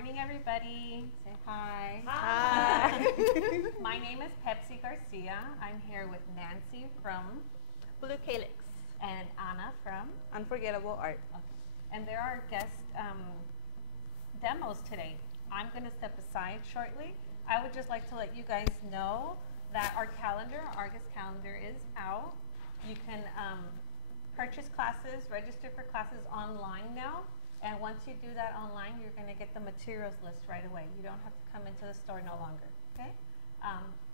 morning, everybody. Say hi. Hi. My name is Pepsy Garcia. I'm here with Nancy from Blue Calyx. and Anna from Unforgettable Art. Okay. And there are guest demos today. I'm going to step aside shortly. I would just like to let you guys know that our calendar, our August calendar, is out. You can purchase classes, register for classes online now. And once you do that online, you're going to get the materials list right away. You don't have to come into the store no longer, okay?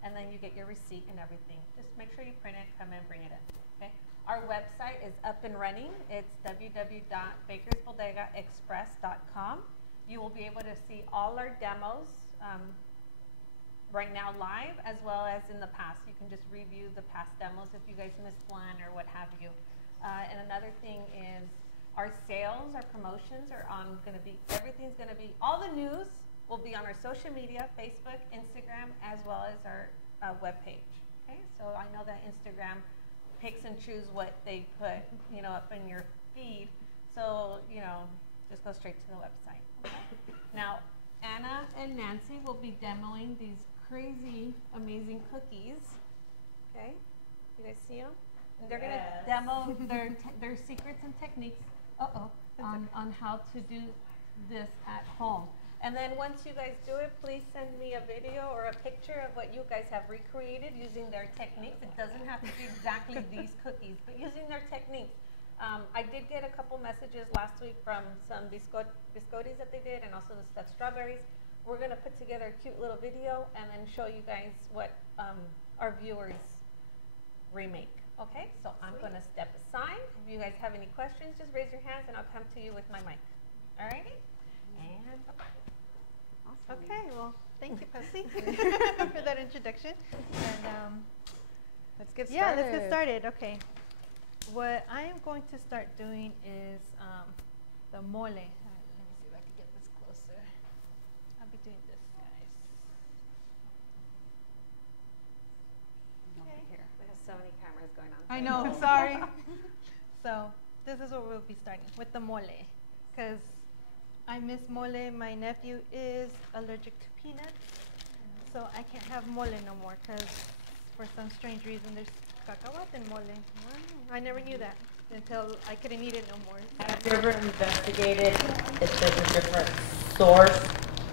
And then you get your receipt and everything. Just make sure you print it, come in, bring it in, okay? Our website is up and running. It's www.BakersBodegaExpress.com. You will be able to see all our demos right now live, as well as in the past. You can just review the past demos if you guys missed one or what have you. And another thing is, our sales, our promotions are on everything's going to be, all the news will be on our social media, Facebook, Instagram, as well as our webpage. Okay, so I know that Instagram picks and choose what they put, up in your feed. So, just go straight to the website. Okay? Now, Anna and Nancy will be demoing these crazy, amazing cookies. Okay, you guys see them? And they're going to demo their secrets and techniques. On how to do this at home. And then once you guys do it, please send me a video or a picture of what you guys have recreated using their techniques. It doesn't have to be exactly these cookies, but using their techniques. I did get a couple messages last week from some biscottis that they did, and also the stuffed strawberries. We're going to put together a cute little video and then show you guys what our viewers remake. Okay, so I'm going to step aside. If you guys have any questions, just raise your hands and I'll come to you with my mic. All righty? And Awesome. Okay, well, thank you, Pepsi, for that introduction. And Let's get started. yeah, let's get started. Okay. What I am going to start doing is the mole. Let me see if I can get this closer. I'll be doing this, guys. Okay. Here. there's so many cameras going on. I know, sorry. So this is what we'll be starting with, the mole, because I miss mole. My nephew is allergic to peanuts, so I can't have mole no more because for some strange reason there's cacahuate in mole. I never knew that until I couldn't eat it no more. Have you ever investigated if there's a different source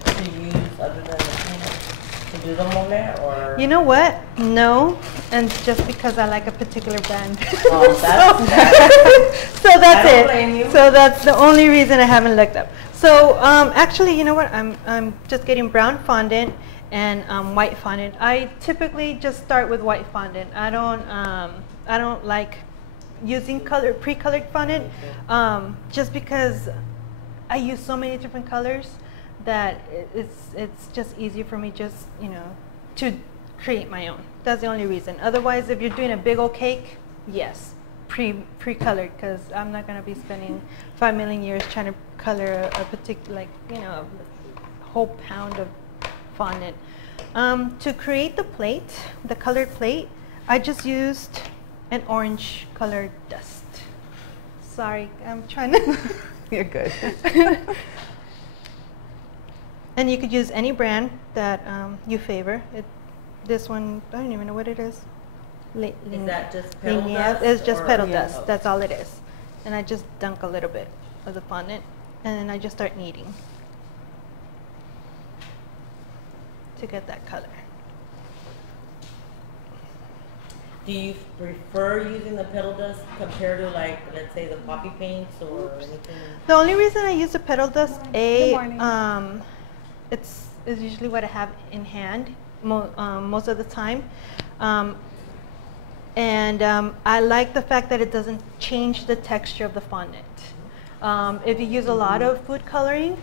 to use other than the peanuts to do the mole, or? You know what? No, and just because I like a particular brand. Oh, so that's I don't it. blame you. So that's the only reason I haven't looked up. So actually, you know what? I'm just getting brown fondant and white fondant. I typically just start with white fondant. I don't like using pre-colored fondant, just because I use so many different colors that it's just easier for me just to create my own. That's the only reason. Otherwise, if you're doing a big old cake, yes, pre-colored, because I'm not going to be spending 5 million years trying to color a particular, a whole pound of fondant. To create the plate, the colored plate, I just used an orange colored dust. Sorry, I'm trying to. You're good. And you could use any brand that you favor. This one, I don't even know what it is. Is that just petal dust? It's just petal yeah. dust. That's all it is. And I just dunk a little bit of the fondant, and then I just start kneading to get that color. Do you prefer using the petal dust compared to, like, let's say the poppy paints or anything? The only reason I use the petal dust, it's usually what I have in hand most of the time. I like the fact that it doesn't change the texture of the fondant. If you use a lot of food coloring,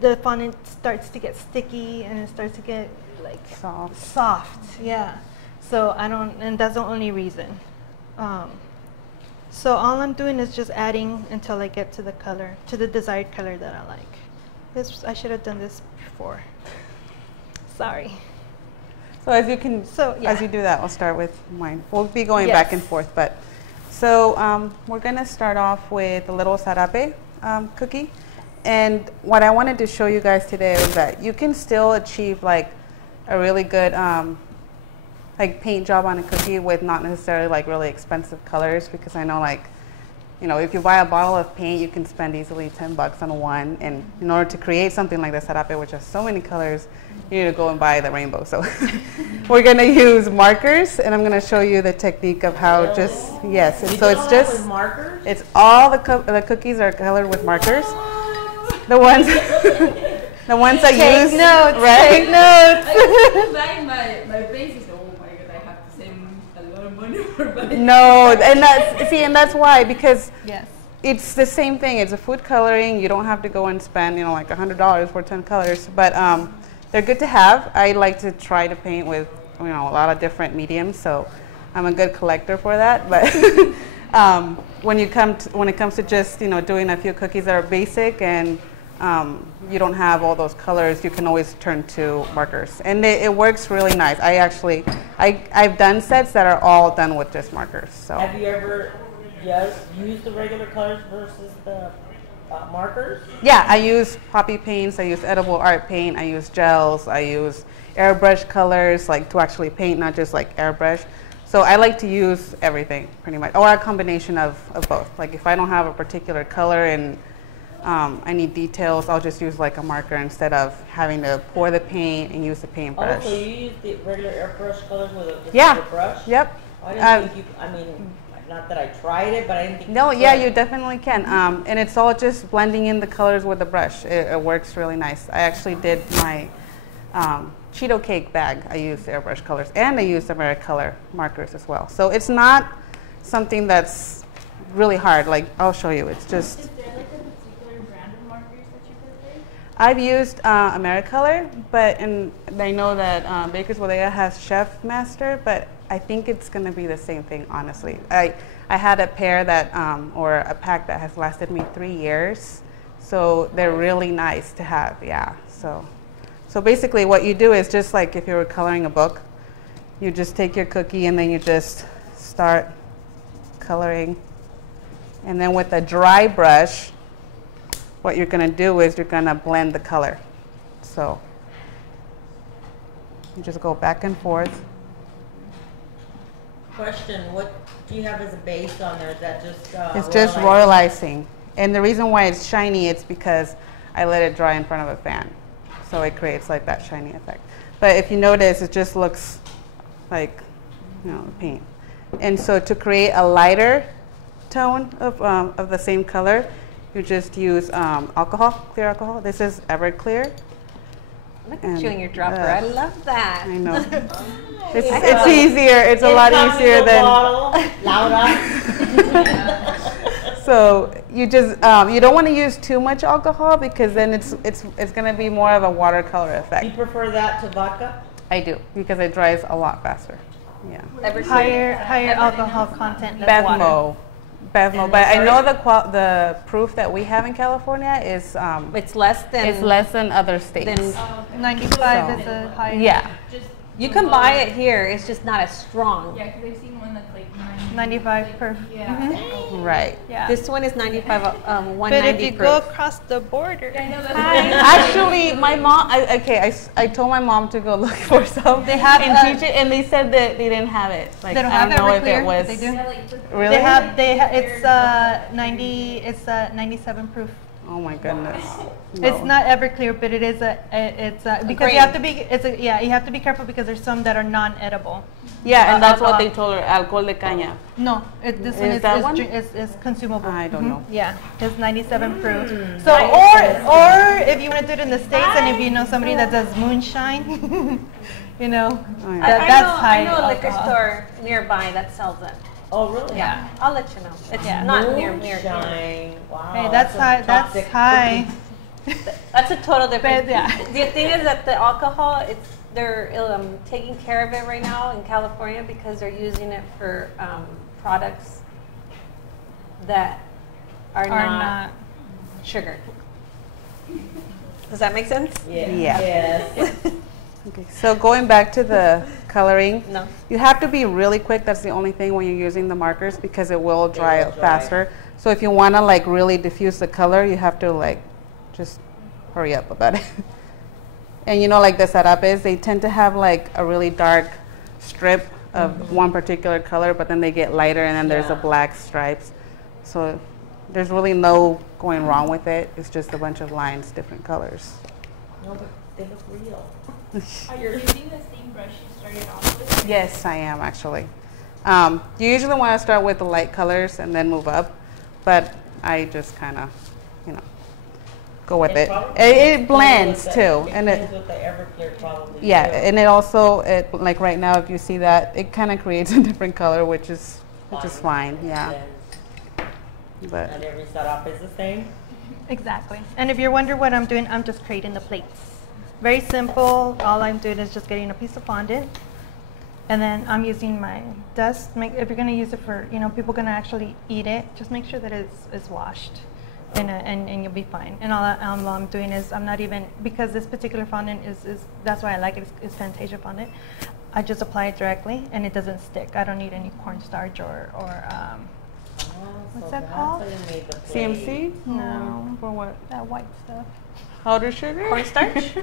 the fondant starts to get sticky and it starts to get like soft. Yeah. So and that's the only reason. So all I'm doing is just adding until I get to the color, to the desired color that I like. I should have done this before. Sorry. So as you can, as you do that, I'll start with mine. We'll be going back and forth, but so we're gonna start off with a little sarape cookie, And what I wanted to show you guys today is that you can still achieve like a really good like paint job on a cookie with not necessarily like really expensive colors, because I know like, you know, if you buy a bottle of paint, you can spend easily $10 on one. And in order to create something like this jarape, which has so many colors, you need to go and buy the rainbow. So we're going to use markers, and I'm going to show you the technique of how just, yes. And so it's just, markers? it's all the cookies are colored with markers. The ones, the ones that Take use, notes, right? take notes. My face is, oh my god, I have to save a lot of money for buying. No, and that's, see, and that's why, because Yes. it's the same thing. It's a food coloring. You don't have to go and spend, you know, like $100 for 10 colors, but they're good to have. I like to try to paint with, you know, a lot of different mediums, so I'm a good collector for that. But when it comes to just, you know, doing a few cookies that are basic and you don't have all those colors, you can always turn to markers, and it works really nice. I've done sets that are all done with just markers. So Have you ever used the regular colors versus the markers? yeah, I use poppy paints, I use edible art paint, I use gels, I use airbrush colors, like to actually paint, not just like airbrush. So I like to use everything pretty much, or a combination of both. Like if I don't have a particular color and I need details, I'll just use like a marker instead of having to pour the paint and use the paintbrush. Oh, so you use the regular airbrush colors with a Yeah. brush? Yep. I didn't think you, I mean, not that I tried it, but I didn't think No, you yeah, could. you definitely can. And it's all just blending in the colors with the brush. It works really nice. I actually did my Cheeto cake bag. I used airbrush colors, and I used AmeriColor markers as well. So it's not something that's really hard. Like, I'll show you. It's just... Is there like a particular brand of markers that you prefer? I've used AmeriColor, but I know that Baker's Bodega has Chef Master, but I think it's going to be the same thing, honestly. I had a pair that, or a pack that has lasted me 3 years, so they're really nice to have, yeah. So basically what you do is just like if you were coloring a book, you just take your cookie and then you just start coloring. And then with a dry brush, what you're going to do is you're going to blend the color. So you just go back and forth. Question, what do you have as a base on there? Is that just It's just royal icing. And the reason why it's shiny, it's because I let it dry in front of a fan. So it creates like that shiny effect. But if you notice, it just looks like, you know, paint. And so to create a lighter tone of the same color, you just use alcohol, clear alcohol. This is Everclear. Look at you and your dropper. I love that. I know. It's easier. It's a lot easier than. So you just you don't want to use too much alcohol, because then it's going to be more of a watercolor effect. Do you prefer that to vodka? I do, because it dries a lot faster. Yeah. Higher alcohol content. That's water. Bevmo, but I know the proof that we have in California is It's less than other states. 95 is a higher. Yeah. You can buy it here. It's just not as strong. Yeah, because I've seen one that's like 95 per. Yeah. Right. Yeah. This one is 95, 190 But if you proof. go across the border, I know that's Actually, my mom. I told my mom to go look for some. They have and teach it, and they said that they didn't have it. Like, they don't I have don't know if Everclear. it was. They do. Really? It's 90. It's 97 proof. Oh my goodness. It's not Everclear, but it is because you have to be. You have to be careful because there's some that are non-edible. Yeah, and that's what they told her. Alcohol de caña. No, this one is consumable. I don't know. Yeah, it's 97 proof. So, or if you want to do it in the States, and if you know somebody that does moonshine, you know, Oh, yeah. that's high I know a liquor alcohol. store nearby that sells it. Oh, really? Yeah, I'll let you know. It's Yeah. not near. Moonshine. Wow. Hey, that's some high. That's toxic high. That's a total difference. But, yeah. The thing is that the alcohol, they're taking care of it right now in California because they're using it for products that are not sugared. Does that make sense? Yeah. Yeah. Yes. Okay, so going back to the coloring, No. you have to be really quick. That's the only thing when you're using the markers, because it will dry will dry. faster. So if you want to like really diffuse the color, you have to like just hurry up about it. And you know, like the serapes, they tend to have like a really dark strip of one particular color, but then they get lighter and then there's a black stripes. So there's really no going wrong with it. It's just a bunch of lines, different colors. No, but they look real. Are you using the same brush you started off with? Yes, I am actually. You usually want to start with the light colors and then move up, but I just kind of, you know, go with it. It blends too, and it with the Everclear probably. yeah, too. and it also like right now, if you see that, it kind of creates a different color, which is fine. Yeah, but Not every setup is the same. Exactly. And if you're wondering what I'm doing, I'm just creating the plates. Very simple. All I'm doing is just getting a piece of fondant. And then I'm using my dust. If you're going to use it for, you know, people going to actually eat it, just make sure that it's washed. And you'll be fine. And all I'm doing is, I'm not even, because this particular fondant is that's why I like it, is Fantasia fondant. I just apply it directly and it doesn't stick. I don't need any cornstarch or what's that called? CMC? No. For what? That white stuff. Powdered sugar? Cornstarch?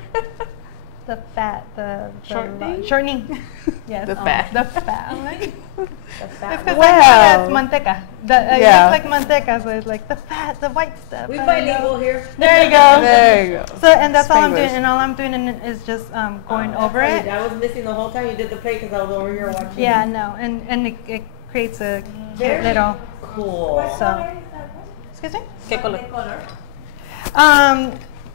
The fat, the Shortening? Shortening. Yes. The fat. The fat. I'm like, The it's fat because Wow. it's manteca. It Yeah. looks like manteca, so it's like the fat, the white stuff. We I buy don't know. legal here. There you go. There you go. So, and that's all I'm doing, Spanglish. and all I'm doing is just going Oh, over that's it. right. I was missing the whole time you did the plate because I was over here watching. Yeah, no, and it creates a cute Very little. cool. So, excuse me. ¿Qué color?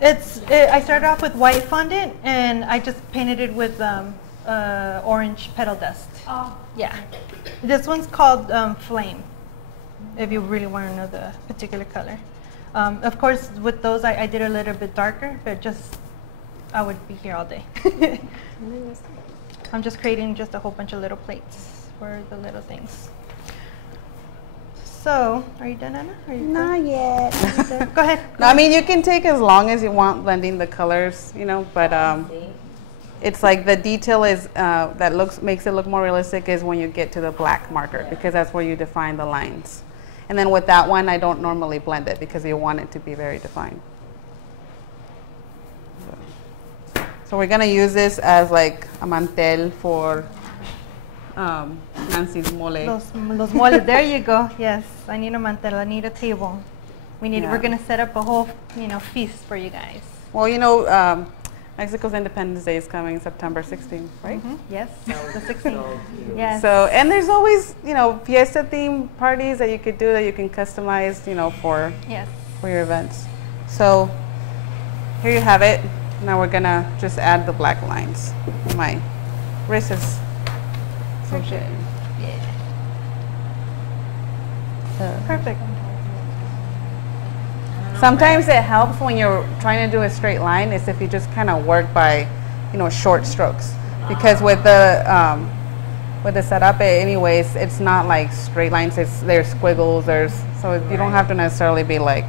I started off with white fondant, and I just painted it with orange petal dust. Oh. Yeah. This one's called Flame, if you really want to know the particular color. Of course, with those, I did a little bit darker, but just, I would be here all day. I'm just creating just a whole bunch of little plates for the little things. So, are you done, Anna? Are you Not yet. done? Go ahead. No, I mean, you can take as long as you want blending the colors, you know, but it's like the detail is that makes it look more realistic is when you get to the black marker, because that's where you define the lines. And then with that one, I don't normally blend it because you want it to be very defined. So we're gonna use this as like a mantel for Nancy's mole. Los moles. There you go. Yes, I need a mantel. I need a table. We're gonna set up a whole, feast for you guys. Well, you know, Mexico's Independence Day is coming September 16th, right? Mm-hmm. Yes, the 16th. So cute. Yes. So, and there's always, fiesta theme parties that you could do that you can customize, for Yes. your events. So here you have it. Now we're gonna just add the black lines. My wrist is so shaky. Yeah. Perfect. Sometimes it helps when you're trying to do a straight line is if you just kind of work by, short strokes. Because with the sarape anyways, it's not like straight lines, there's squiggles, so you don't have to necessarily be like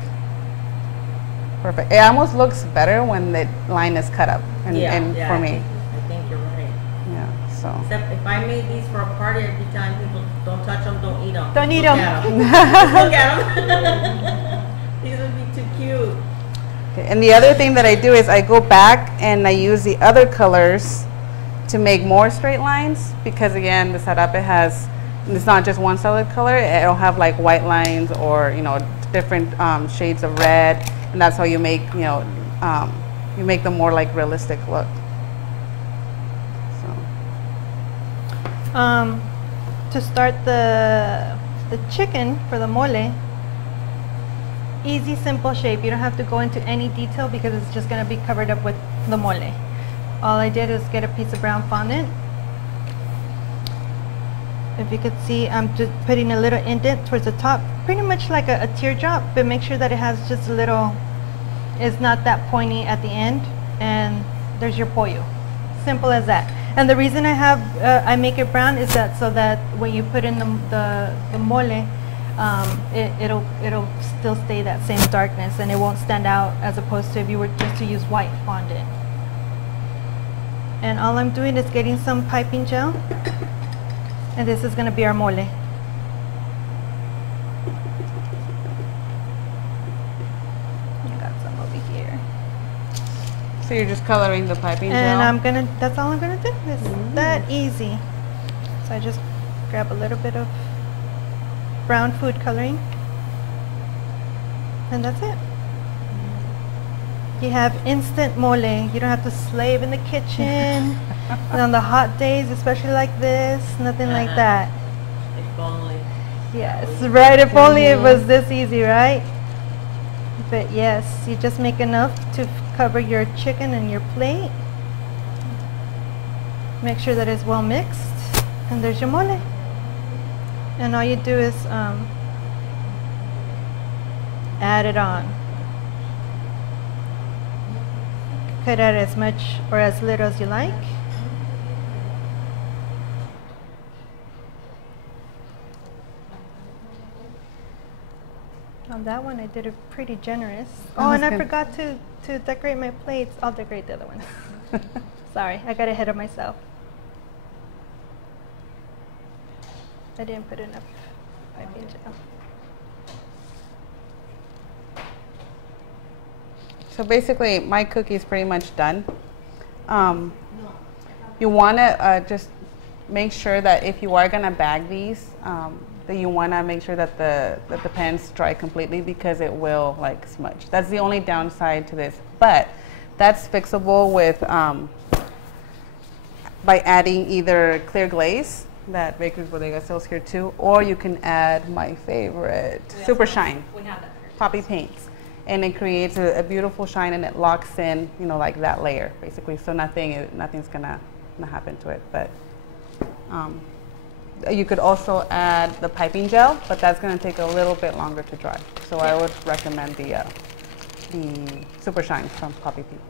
perfect. It almost looks better when the line is cut up, and for me. I think you're right. Yeah, so. Except if I made these for a party, I'd be telling people, don't touch them, don't eat them. Don't eat them. Look at them. These would be too cute. Okay, and the other thing that I do is I go back and I use the other colors to make more straight lines, because again, the sarape it's not just one solid color, it'll have like white lines or, different shades of red, and that's how you make, you make them more like realistic look. So. To start the chicken for the mole, easy, simple shape. You don't have to go into any detail because it's just going to be covered up with the mole. All I did is get a piece of brown fondant. If you could see, I'm just putting a little indent towards the top, pretty much like a teardrop, but make sure that it has just a little, it's not that pointy at the end, and there's your pollo. Simple as that. And the reason I make it brown is that so that when you put in the mole, it'll still stay that same darkness and it won't stand out, as opposed to if you were just to use white fondant. And all I'm doing is getting some piping gel, and this is going to be our mole. I got some over here. So you're just coloring the piping And gel? that's all I'm gonna do. It's that easy. So I just grab a little bit of brown food coloring. And that's it. You have instant mole. You don't have to slave in the kitchen. And on the hot days, especially like this, nothing like that. If only. Yes, right. If only it was this easy, right? But yes, you just make enough to cover your chicken and your plate. Make sure that it's well mixed. And there's your mole. And all you do is add it on. Cut out as much or as little as you like. On that one, I did it pretty generous. That Oh, was and I good. forgot to decorate my plates. I'll decorate the other ones. Sorry, I got ahead of myself. I didn't put enough piping gel. So basically, my cookie is pretty much done. You want to just make sure that if you are going to bag these, that you want to make sure that the pans dry completely, because it will like smudge. That's the only downside to this, but that's fixable with by adding either clear glaze that Baker's Bodega sells here too, or you can add my favorite, Super Shine, We have that. poppy paints. And it creates a beautiful shine, and it locks in, you know, like that layer basically. So nothing's gonna happen to it. But you could also add the piping gel, but that's gonna take a little bit longer to dry. So I would recommend the Super Shine from Poppy Paint.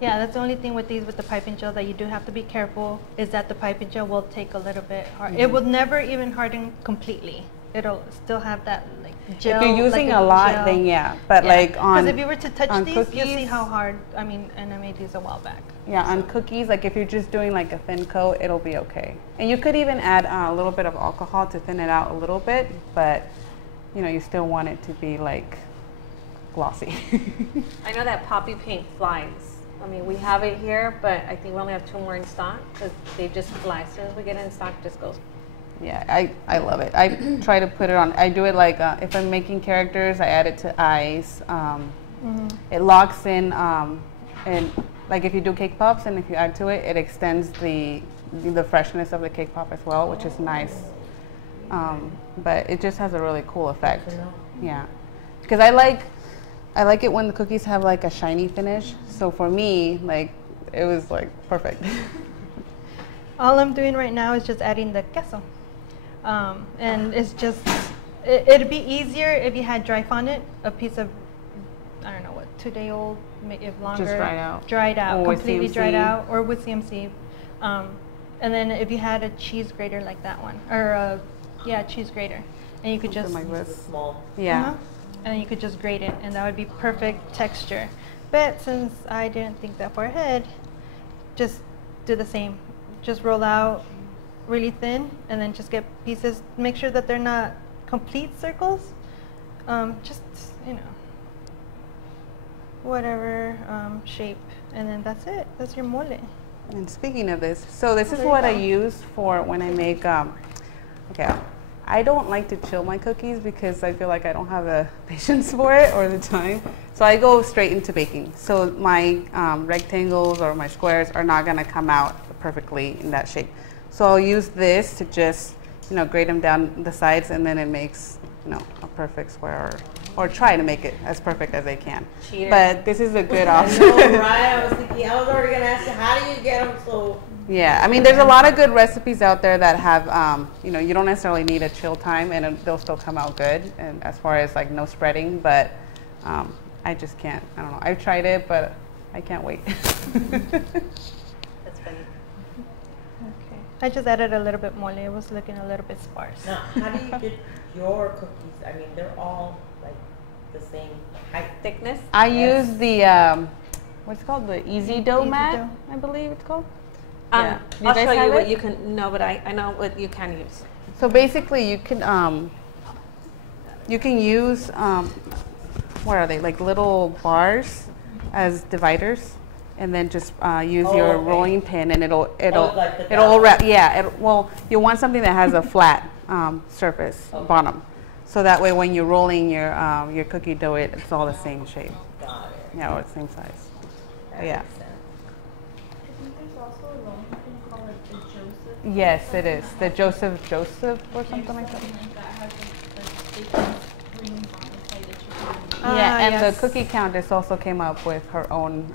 Yeah, that's the only thing with these, with the piping gel, that you do have to be careful, is that the piping gel will take a little bit hard. It will never even harden completely. It'll still have that like gel. If you're using like a lot, gel. then yeah. But like on, because if you were to touch on these, you'll see cookies- how hard. I mean, and I made these a while back. yeah, on cookies, like if you're just doing like a thin coat, it'll be okay. And you could even add a little bit of alcohol to thin it out a little bit, but you know, you still want it to be like glossy. I know that poppy paint flies. I mean, we have it here, but I think we only have 2 more in stock because they just fly. As soon as we get it in stock, it just goes. Yeah, I love it. I try to put it on. I do it like if I'm making characters, I add it to eyes. It locks in, and like if you do cake pops and if you add to it, it extends the freshness of the cake pop as well, which is nice. But it just has a really cool effect. Yeah, because I like it when the cookies have like a shiny finish. So for me, like it was like perfect. All I'm doing right now is just adding the queso. And it's just, it'd be easier if you had dry fondant, a piece of, I don't know what, 2-day-old, if longer. Just dried out. Dried out, Or with completely CMC. dried out, or with CMC. And then if you had a cheese grater like that one, or yeah, cheese grater, and you could just, Something like this. Small. Yeah. and then you could just grate it, and that would be perfect texture. But since I didn't think that far ahead, just do the same. Just roll out really thin, and then just get pieces. Make sure that they're not complete circles. Just, you know, whatever shape, and then that's it. That's your mole. And speaking of this, so this is there you what I go. use for when I make, okay, I don't like to chill my cookies because I feel like I don't have the patience for it or the time. So I go straight into baking. So my rectangles or my squares are not gonna come out perfectly in that shape. So I'll use this to just, you know, grate them down the sides, and then it makes, you know, a perfect square, or try to make it as perfect as I can. Cheater. But this is a good I option. know, right? I was thinking, I was already gonna ask you, how do you get them so? Yeah, I mean, there's a lot of good recipes out there that have, you know, you don't necessarily need a chill time, and they'll still come out good, and as far as like no spreading, but I just can't, I don't know. I've tried it, but I can't wait. That's funny. Okay. I just added a little bit mole. It was looking a little bit sparse. Now, how do you get your cookies? I mean, they're all like the same height. Thickness? I Yes. use the, what's it called? The Easy Dough Easy mat, Dough. I believe it's called. Um, Yeah. You I'll guys show have you what it? you can, no, but I know what you can use. So basically you can use, what are they, like little bars as dividers, and then just use Oh, your okay. rolling pin, and it'll like the it'll dough. wrap. Yeah, well, you want something that has a flat surface Okay. bottom, so that way when you're rolling your cookie dough, it's all the same shape. Got it. Yeah, or the same size. That Yeah. makes sense. I think there's also a rolling pin called like the Joseph. Yes, it is the Joseph or something like that. Something like that has like bacon rings on the side that you can. Yeah, and yes. the Cookie Countess also came up with her own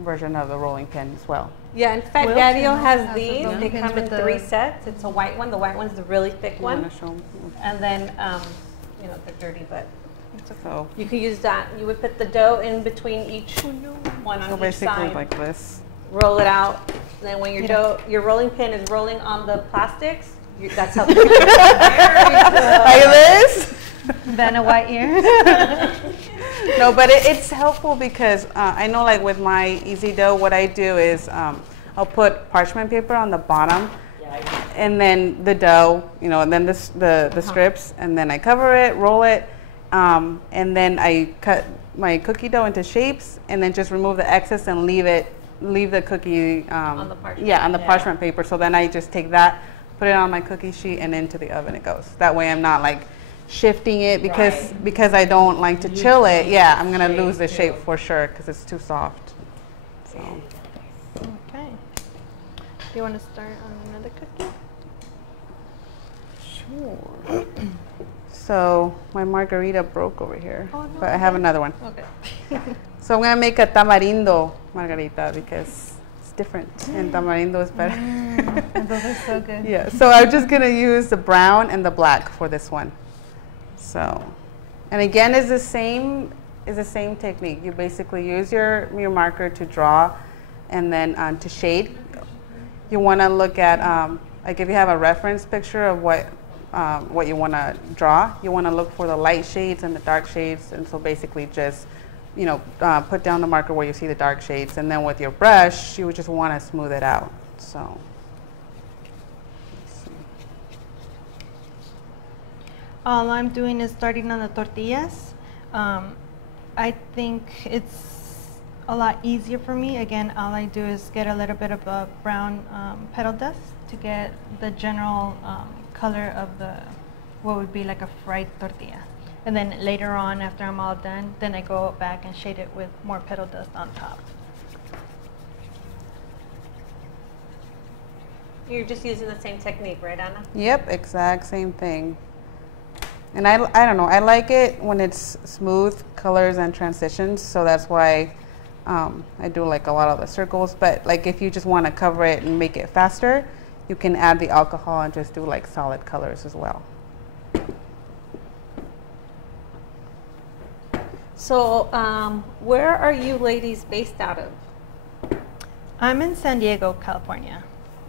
version of the rolling pin as well. Yeah, in fact, Wilton Daddy-O has has the these. rolling They pins come in with the- 3 sets. It's a white one. The white one's the really thick You want one. to show 'em? And then, you know, they're dirty, but So, you could use that. You would put the dough in between each one on so each basically side. like this. Roll it out. Then when your Yeah. dough, your rolling pin is rolling on the plastics, that's how. Like this? Vanna White ear. No, but it's helpful because I know like with my easy dough, what I do is I'll put parchment paper on the bottom, Yeah, I do. and then the dough, you know, and then the strips, and then I cover it, roll it, and then I cut my cookie dough into shapes, and then just remove the excess and leave the cookie On the parchment. Yeah, on the Yeah. parchment paper. So then I just take that, put it on my cookie sheet, and into the oven it goes. That way I'm not like shifting it Right. because I don't like to chill it. Yeah, I'm gonna lose the shape too. for sure because it's too soft. So. Okay. Do you want to start on another cookie? Sure. So my margarita broke over here, Oh, no, but I have another one. Okay. So I'm gonna make a tamarindo margarita because it's different, and tamarindo is better. Those are so good. Yeah. So I'm just gonna use the brown and the black for this one. So, and again, is the same technique. You basically use your marker to draw, and then to shade. You want to look at like if you have a reference picture of what you want to draw, you want to look for the light shades and the dark shades, and so basically just put down the marker where you see the dark shades, and then with your brush, you would just want to smooth it out. So. All I'm doing is starting on the tortillas. I think it's a lot easier for me. Again, all I do is get a little bit of a brown petal dust to get the general color of what would be like a fried tortilla. And then later on, after I'm all done, then I go back and shade it with more petal dust on top. You're just using the same technique, right, Anna? Yep, exact same thing. And I don't know, I like it when it's smooth colors and transitions, so that's why I do like a lot of the circles. But like if you just want to cover it and make it faster, you can add the alcohol and just do like solid colors as well. So, where are you ladies based out of? I'm in San Diego, California.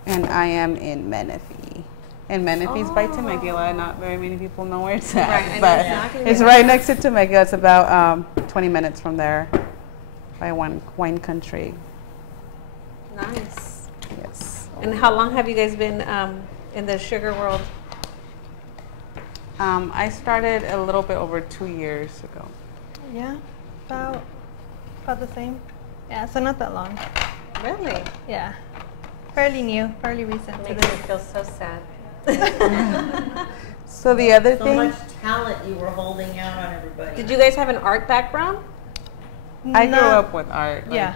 And I am in Menifee. And Menifee's by Temecula. Not very many people know where it's at, Right, I know but exactly it's where right next to Temecula. It's about 20 minutes from there by wine country. Nice. Yes. And how long have you guys been in the sugar world? I started a little bit over 2 years ago. Yeah, about the same. Yeah, so not that long. Really? Yeah, fairly new, fairly recent It to makes this. me feel so sad. So the other So thing, much talent you were holding out on everybody. Did you guys have an art background? I grew Not- up with art. Like, Yeah.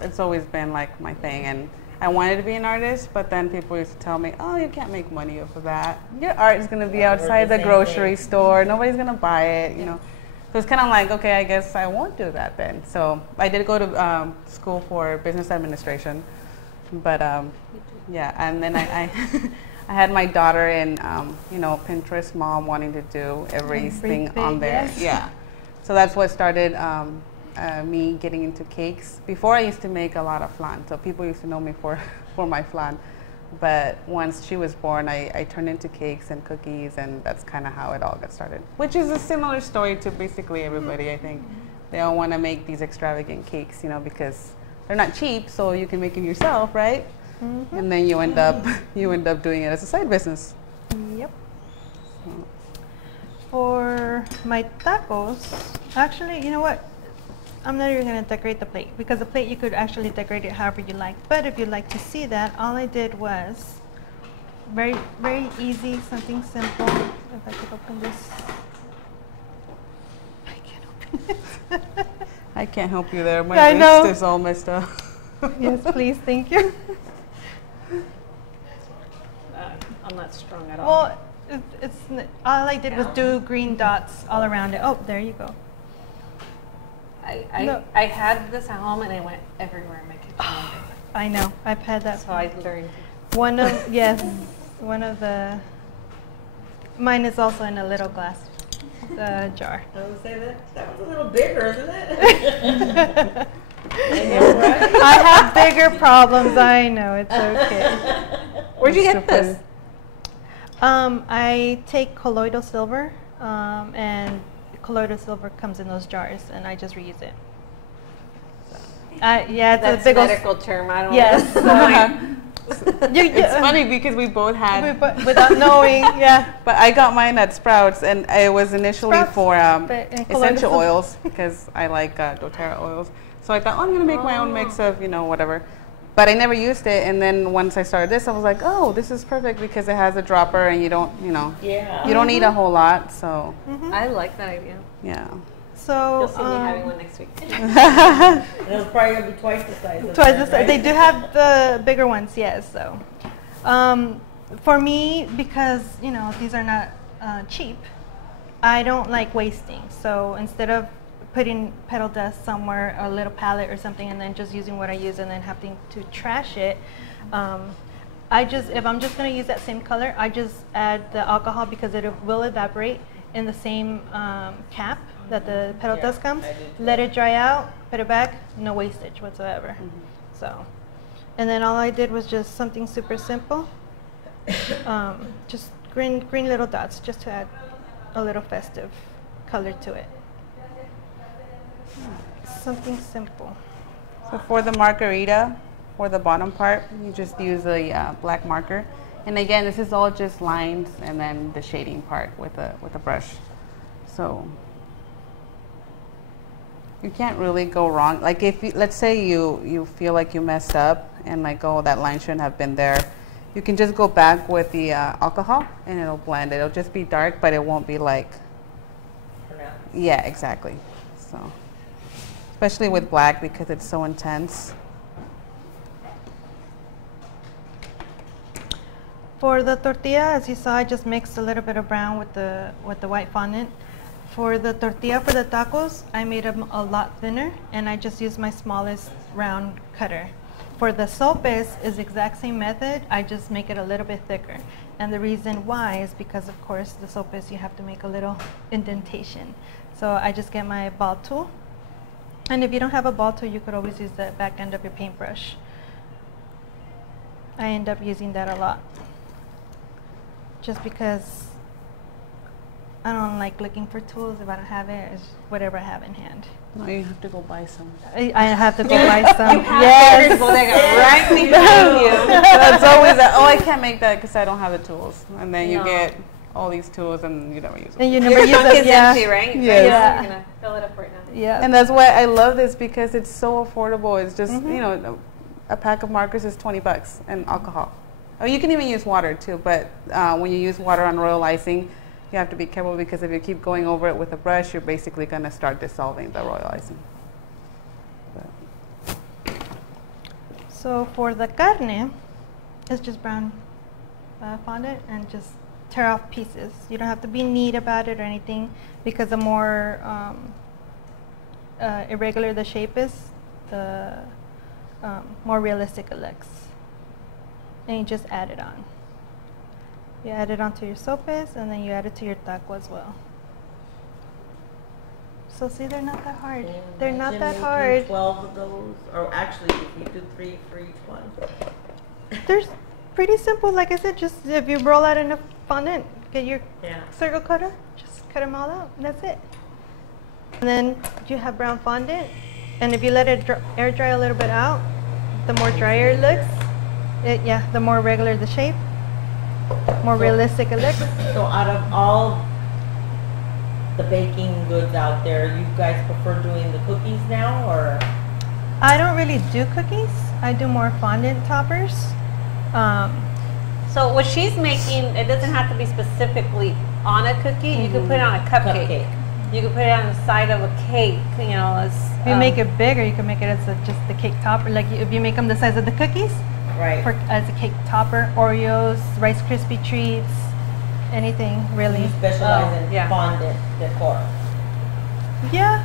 it's always been like my thing, and I wanted to be an artist, but then people used to tell me, "Oh, you can't make money off of that. Your art is gonna be I've heard outside the the same grocery thing. store. Nobody's gonna buy it, you know." So it's kind of like, okay, I guess I won't do that then. So I did go to school for business administration, but yeah, and then I I had my daughter in Pinterest mom wanting to do everything on Everything, there. yes. Yeah, so that's what started me getting into cakes. Before I used to make a lot of flan, so people used to know me for my flan. But once she was born, I turned into cakes and cookies, and that's kind of how it all got started. Which is a similar story to basically everybody, I think. They all want to make these extravagant cakes, because they're not cheap, so you can make them yourself, right? Mhm. And then you end up doing it as a side business. Yep. For my tacos, actually, you know what? I'm not even going to decorate the plate because the plate you could actually decorate it however you like. But if you'd like to see that, all I did was very, very easy, something simple. If I could open this. I can't open it. I can't help you there. I My know. wrist is all messed up. Yes, please, thank you. I'm not strong at all. Well, all I did was do green dots all around it. Oh, there you go. No. I had this at home and it went everywhere in my kitchen one day. I know, I've had that. So I learned. One of, yes, one of the, mine is also in a little glass jar. I would say that was a little bigger, isn't it? I know, right? I have bigger problems, I know, it's okay. Where'd you get this? I take colloidal silver, and colloidal silver comes in those jars, and I just reuse it. So, yeah, it's That's a big old. medical term. I don't Yes. know. It's funny because we both had, Without knowing, yeah. but I got mine at Sprouts, and it was initially Sprouts, for but in colloidal essential silver. oils because I like doTERRA oils. So I thought, oh, I'm gonna make my own mix of whatever. But I never used it, and then once I started this, I was like, oh, this is perfect because it has a dropper, and you don't Yeah. you don't need a whole lot. So I like that idea. yeah. So You'll see me having one next week. And it was probably gonna be twice the size. Of twice that, the size. right? They do have the bigger ones, yes. So, for me, because these are not cheap, I don't like wasting. So instead of putting petal dust somewhere, a little palette or something, and then just using what I use and then having to trash it, if I'm just going to use that same color, I just add the alcohol because it will evaporate in the same cap that the petal dust comes. I do too. Let it dry out, put it back, no wastage whatsoever. So, and then all I did was just something super simple, just green little dots, just to add a little festive color to it. Something simple. So for the margarita, for the bottom part, you just use a black marker. And again, this is all just lines and then the shading part with a brush. So you can't really go wrong. Like if let's say you feel like you messed up and like, oh, that line shouldn't have been there, you can just go back with the alcohol and it'll blend. It'll just be dark, but it won't be like, yeah, exactly. So especially with black because it's so intense. For the tortilla, as you saw, I just mixed a little bit of brown with the white fondant. For the tortilla for the tacos, I made them a lot thinner, and I just used my smallest round cutter. For the sopes, is the exact same method. I just make it a little bit thicker, and the reason why is because, of course, the sopes you have to make a little indentation. So I just get my ball tool, and if you don't have a ball tool, you could always use the back end of your paintbrush. I end up using that a lot, just because I don't like looking for tools. If I don't have it, it's whatever I have in hand. No, you have to go buy some. I have to go buy some. You have BakersBodega right behind you. That's always that. Oh, I can't make that because I don't have the tools. And then you No. get all these tools and you never use them. And you never Your use trunk it. is Yeah. empty, right? Yes. Yeah. You're gonna fill it up right now. Yeah. And that's why I love this because it's so affordable. It's just, a pack of markers is $20 and alcohol. Oh, you can even use water too, but when you use water on royal icing, you have to be careful because if you keep going over it with a brush, you're basically going to start dissolving the royal icing. So for the carne, it's just brown fondant and just tear off pieces. You don't have to be neat about it or anything because the more irregular the shape is, the more realistic it looks. And you just add it on. You add it onto your sopes and then you add it to your taco as well. So see, they're not that hard. They're not that hard. 12 of those, or actually, if you do 3 for each one. They're pretty simple. Like I said, just if you roll out enough fondant, get your Yeah. circle cutter, just cut them all out. And that's it. And then you have brown fondant, and if you let it air dry a little bit out, the more drier it looks. The more regular the shape, more realistic it looks. So out of all the baking goods out there, you guys prefer doing the cookies now, or? I don't really do cookies. I do more fondant toppers. So what she's making, it doesn't have to be specifically on a cookie. You can put it on a cupcake. You can put it on the side of a cake. You know, as If you make it bigger, you can make it as just the cake topper. Like if you make them the size of the cookies, Right. as a cake topper, Oreos, Rice Krispie treats, anything really. You specialize in yeah. fondant decor. Yeah,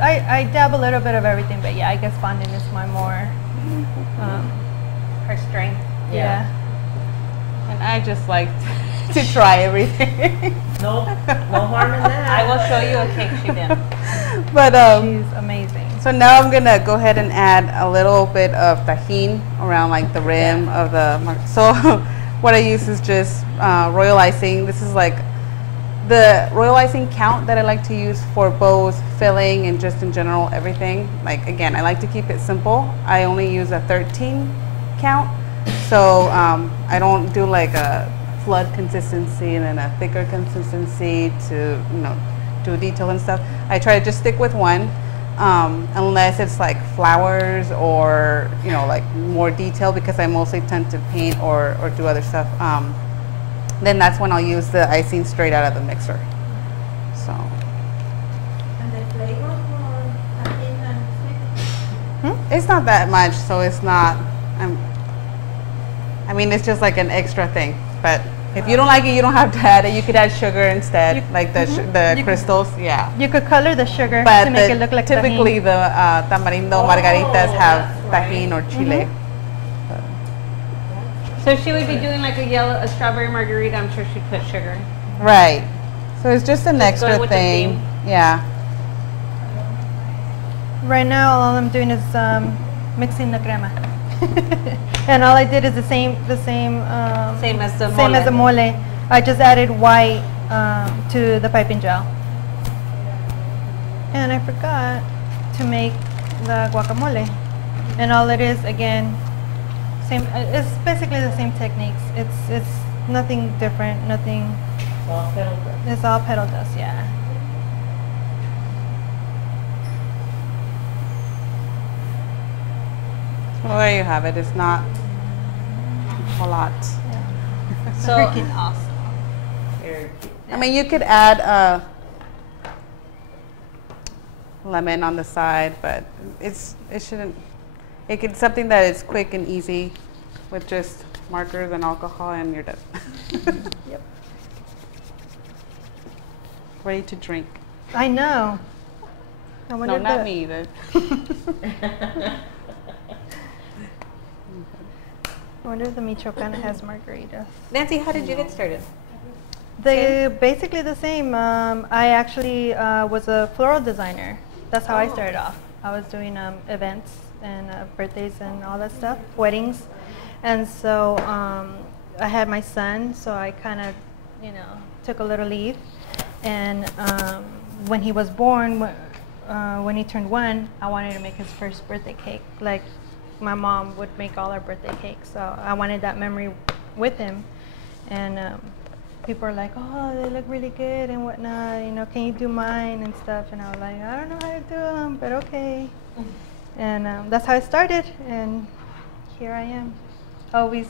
I dab a little bit of everything, but yeah, I guess fondant is my more. her strength. Yeah. And I just like to try everything. No harm in that. I will show you a cake she did. But She's amazing. so now I'm gonna go ahead and add a little bit of tajin around like the rim of the. So what I use is just royal icing. This is like the royal icing count that I like to use for both filling and just in general everything. Like again, I like to keep it simple. I only use a 13 count. So I don't do like a flood consistency and then a thicker consistency to, you know, do detail and stuff. I try to just stick with one, unless it's like flowers or, you know, like more detail, because I mostly tend to paint or do other stuff. Then that's when I'll use the icing straight out of the mixer. So. And the flavor for tajin and sweet? It's not that much, so it's not. I mean, it's just like an extra thing. But if you don't like it, you don't have to add it. You could add sugar instead, like the crystals. Yeah. You could color the sugar But to make it look like typically tajin. the tamarindo margaritas have tajin or chile. So she would be doing like a strawberry margarita. I'm sure she'd put sugar. Right. So it's just an Just go extra with the thing. theme. Yeah. Right now, all I'm doing is mixing the crema, and all I did is the same Same as the same as the mole. I just added white to the piping gel, and I forgot to make the guacamole. And all it is, again, same. It's basically the same techniques. It's nothing different. Nothing. Well, petal dust. It's all petal dust. Yeah. Well, there you have it. It's not a lot. So Freaking awesome. Very cute. I mean, you could add lemon on the side, but it shouldn't. It could something that is quick and easy, with just markers and alcohol, and you're done. Yep. Ready to drink. I know. I wonder No, if not the- me. I wonder if the Michoacana has margaritas. Nancy, how did you get started? Basically the same. I actually was a floral designer. That's how I started off. I was doing events and birthdays and all that stuff, weddings. And so I had my son, so I kind of, took a little leave. And when he was born, when he turned 1, I wanted to make his first birthday cake. Like my mom would make all our birthday cakes, so I wanted that memory with him. And people are like, "Oh, they look really good and whatnot. Can you do mine and stuff?" And I was like, "I don't know how to do them, but okay." And that's how I started, and here I am, always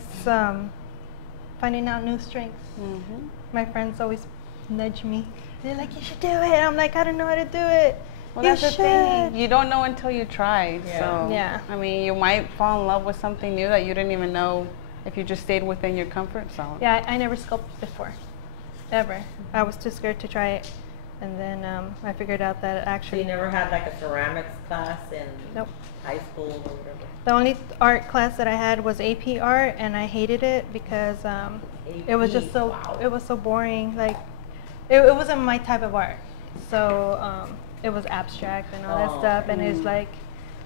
finding out new strengths. Mm-hmm. My friends always nudge me. They're like, "You should do it." I'm like, "I don't know how to do it." Well, You that's the should. thing. You don't know until you try. Yeah. So, Yeah. I mean, you might fall in love with something new that you didn't even know if you just stayed within your comfort zone. Yeah, I never sculpted before, ever. I was too scared to try it, and then I figured out that So actually you never had like a ceramics class in Nope. high school or whatever? The only art class that I had was AP art, and I hated it because it was just so it was so boring. Like it wasn't my type of art. So it was abstract and all that stuff, and it's like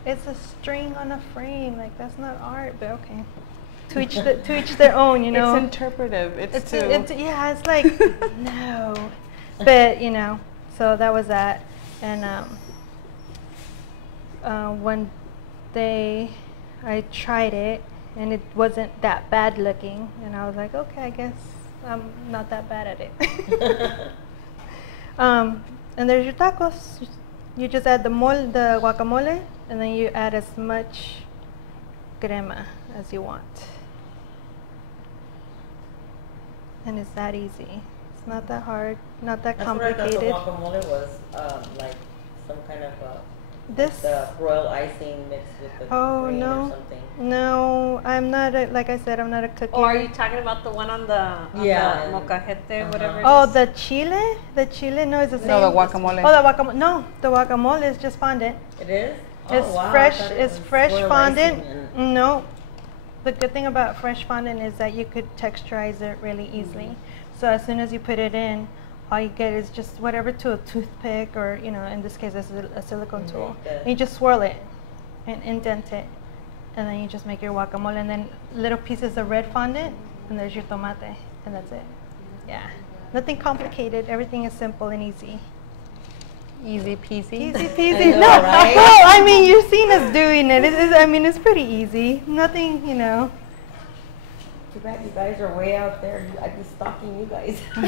it's a string on a frame. Like that's not art, but okay. To each their own, It's interpretive. It's yeah, it's like no, but so that was that, and one day I tried it and it wasn't that bad looking, and I was like, okay, I guess I'm not that bad at it. And there's your tacos. You just add the guacamole, and then you add as much crema as you want. And it's that easy. It's not that hard, not that complicated. That's what I thought the guacamole was, like some kind of This. the royal icing mixed with the cream or something. No, I'm not, like I said, I'm not a cookie. Or are you talking about the one on the molcajete, whatever it Oh, is? the chile? The chile, no, it's the same. No, the guacamole. Oh, the guacamole. No, the guacamole is just fondant. It is? It's Oh, wow, I fresh. thought it It's was fresh royal fondant. icing and- No, the good thing about fresh fondant is that you could texturize it really easily. So as soon as you put it in, all you get is just whatever tool, a toothpick, or in this case, it's a silicone tool. And you just swirl it and indent it, and then you just make your guacamole, and then little pieces of red fondant, and there's your tomate, and that's it. Yeah, nothing complicated. Everything is simple and easy. Easy peasy. Easy peasy. know, No, right? well, I mean, you've seen us doing it. I mean, it's pretty easy. Nothing, Too bad you guys are way out there. I'd be stalking you guys. You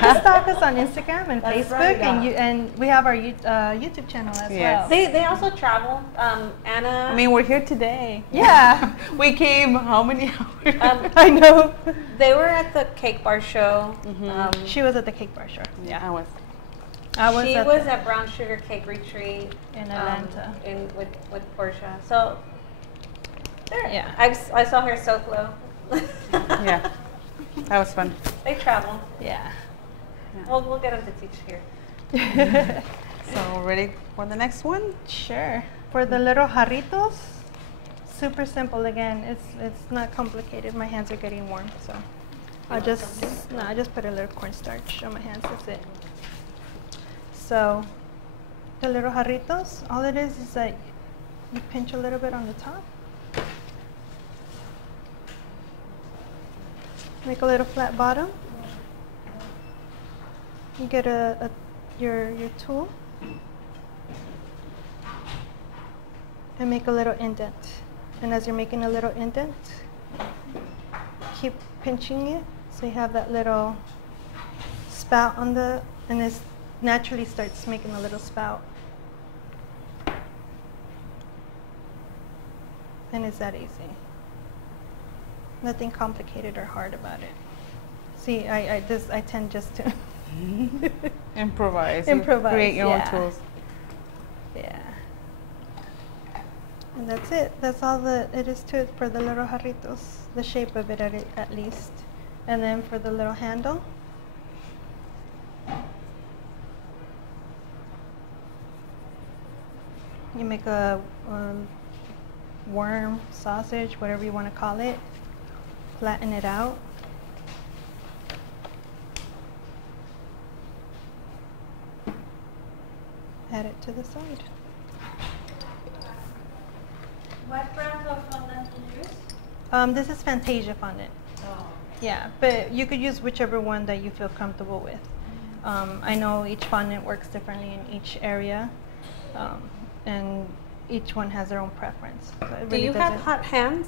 can stalk us on Instagram and That's Facebook, right, and we have our YouTube channel as Yes. well. They also travel. Anna. I mean, we're here today. Yeah, We came how many hours? I know. They were at the cake bar show. She was at the cake bar show. I was. She was at Brown Sugar Cake Retreat in Atlanta. With Portia. So Yeah. I saw her so flow. Yeah. That was fun. They travel. Yeah. We'll get them to teach here. So ready for the next one? Sure. For the little jarritos, super simple again. It's not complicated. My hands are getting warm, so I just put a little cornstarch on my hands. That's it. So the little jarritos, all it is that you pinch a little bit on the top. Make a little flat bottom. You get your tool and make a little indent. And as you're making a little indent, keep pinching it so you have that little spout on and it naturally starts making a little spout. And it's that easy. Nothing complicated or hard about it. See, I tend just to Improvise. Improvise, Create your yeah. own tools. Yeah. And that's it. That's all it is to it for the little jarritos. The shape of it at least. And then for the little handle, you make a worm, sausage, whatever you want to call it. Flatten it out. Add it to the side. What brand of fondant do you use? This is Fantasia fondant. Oh. Yeah, but you could use whichever one that you feel comfortable with. I know each fondant works differently in each area, and each one has their own preference. So it Do really you have doesn't- hot hands?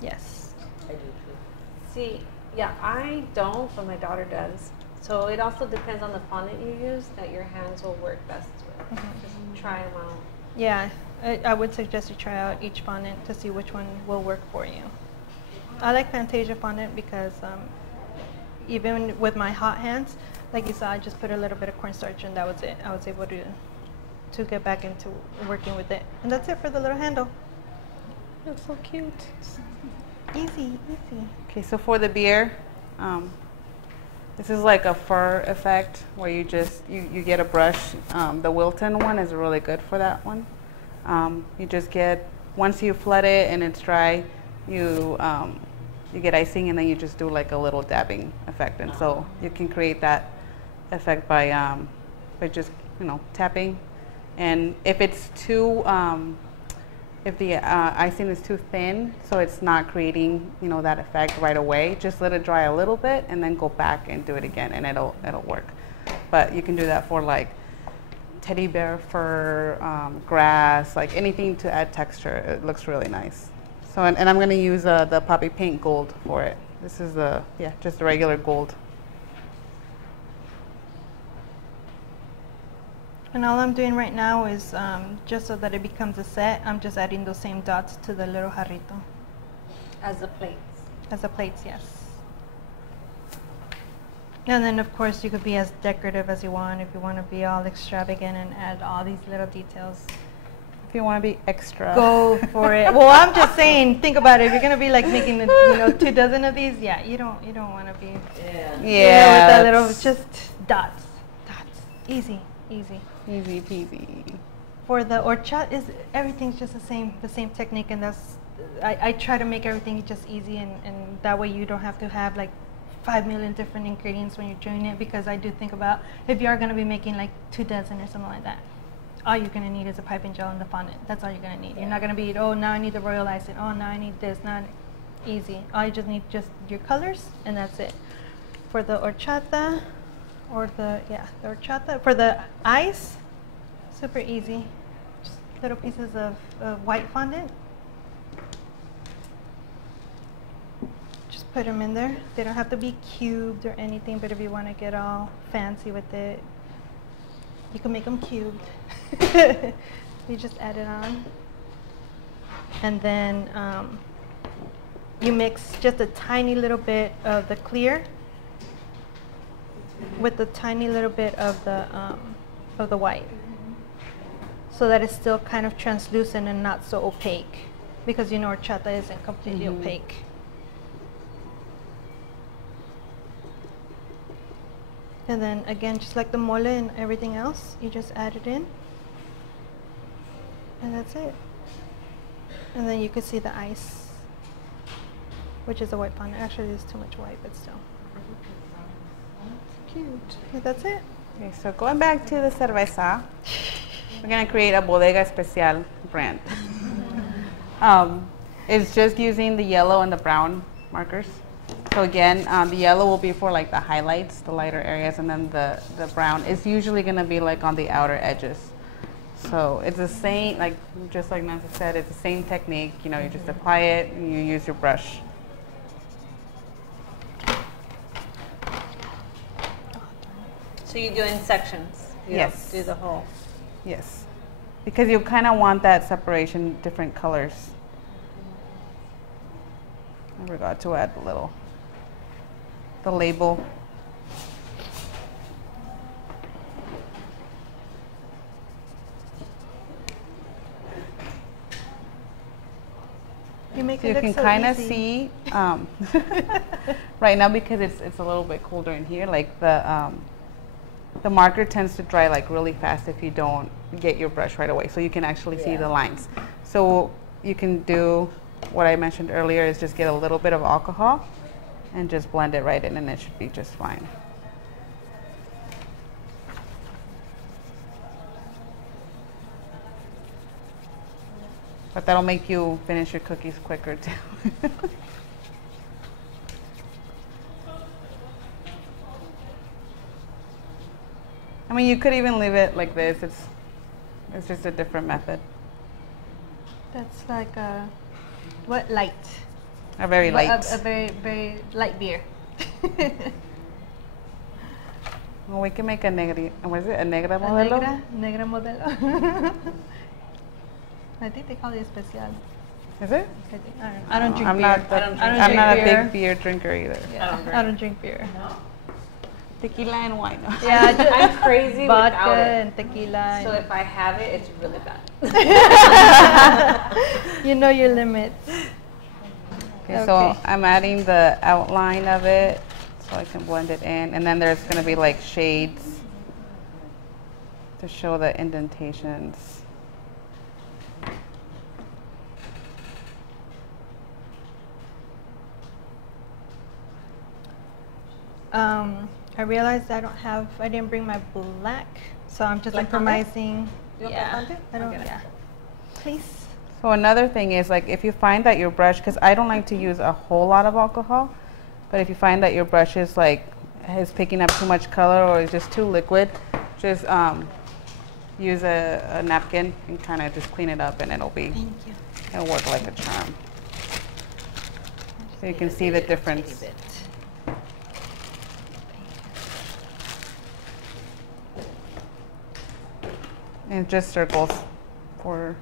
Yes. I do too. See, yeah, I don't, but my daughter does. So it also depends on the fondant you use that your hands will work best with. Just try them out. Yeah, I would suggest you try out each fondant to see which one will work for you. I like Fantasia fondant because even with my hot hands, like you saw, I just put a little bit of cornstarch and that was it. I was able to get back into working with it. And that's it for the little handle. Looks so cute. Easy, easy. Okay, so for the beer, this is like a fur effect where you just you get a brush. The Wilton one is really good for that one. You just get, once you flood it and it's dry, you get icing and then you just do like a little dabbing effect, and so you can create that effect by just tapping. And if it's too if the icing is too thin, so it's not creating that effect right away, just let it dry a little bit and then go back and do it again, and it'll work. But you can do that for like teddy bear fur, grass, like anything to add texture. It looks really nice. So and I'm going to use the Poppy Paint Gold for it. This is just the regular gold. And all I'm doing right now is just so that it becomes a set, I'm just adding those same dots to the little jarrito. As the plates. As the plates, yes. And then of course you could be as decorative as you want if you want to be all extravagant and add all these little details. If you want to be extra. Go for it. Well, I'm just saying, think about it. If you're gonna be like making, 2 dozen of these, yeah, you don't want to be. Yeah. Yeah. With that little, just dots, easy. Easy peasy. For the horchata, everything's just the same technique, and that's I try to make everything just easy, and that way you don't have to have like 5 million different ingredients when you're doing it, because I do think about if you are going to be making like 2 dozen or something like that, all you're going to need is a piping gel and the fondant. That's all you're going to need. You're not going to be, oh, now I need the royal icing, oh, now I need this, not easy. All you just need just your colors, and that's it. For the horchata, for the ice, super easy. Just little pieces of white fondant. Just put them in there. They don't have to be cubed or anything, but if you want to get all fancy with it, you can make them cubed. You just add it on. And then you mix just a tiny little bit of the clear with a tiny little bit of the white, so that it's still kind of translucent and not so opaque, because horchata isn't completely opaque. And then again, just like the mole and everything else, you just add it in, and that's it. And then you can see the ice, which is the white fondant. Actually, there's too much white, but still. Cute. But that's it. Okay, so going back to the cerveza, we're going to create a Bodega Especial brand. It's just using the yellow and the brown markers. So again, the yellow will be for like the highlights, the lighter areas, and then the brown is usually going to be like on the outer edges. So it's the same, like just like Nancy said, it's the same technique. You just apply it and you use your brush. So you do in sections? You Yes. don't do the whole. Yes, because you kind of want that separation, different colors. I forgot to add the label. You make So it you look can so kind of easy. see right now, because it's a little bit colder in here, like the marker tends to dry like really fast if you don't get your brush right away, so you can actually see the lines. So you can do what I mentioned earlier, is just get a little bit of alcohol and just blend it right in, and it should be just fine. But that'll make you finish your cookies quicker too. I mean, you could even leave it like this. It's just a different method. That's like light. A very light. A very, very light beer. Well, we can make a what is it? A negra modelo? Negra modelo. I think they call it especial. Is it? I don't drink I'm beer. I'm not a big beer drinker either. Yeah, I don't drink beer. No? Tequila and wine. Yeah, I'm crazy vodka without it. and tequila. So if I have it, it's really bad. You know your limits. Okay, so I'm adding the outline of it so I can blend it in, and then there's going to be like shades to show the indentations. I realized I didn't bring my black, so I'm just improvising. You want Yeah, that I don't, Okay. yeah. Please. So another thing is, like, if you find that your brush, because I don't like to use a whole lot of alcohol, but if you find that your brush is picking up too much color or is just too liquid, just use a napkin and kind of just clean it up, and it'll Thank you. work like a charm. So you can see the difference. And just circles for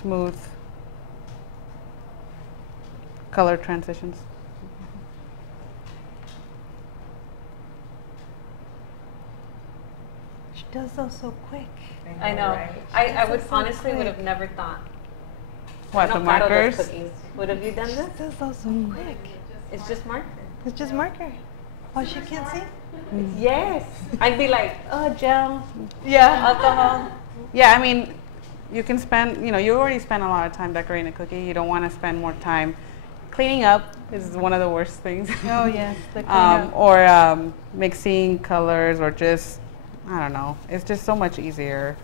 smooth color transitions. She does those so quick. I know. Right? I would so honestly would quick. have never thought. What, I the know Caro does markers? cookies. Would have you done She this? does those so quick. It's just marker. It's just marker. Oh, she can't see? Yes. I'd be like, oh, gel, Yeah. alcohol. Yeah, I mean, you can spend, you already spend a lot of time decorating a cookie. You don't want to spend more time cleaning up. Is one of the worst things. Oh, yes. The cleanup. Or mixing colors, or just, I don't know. It's just so much easier.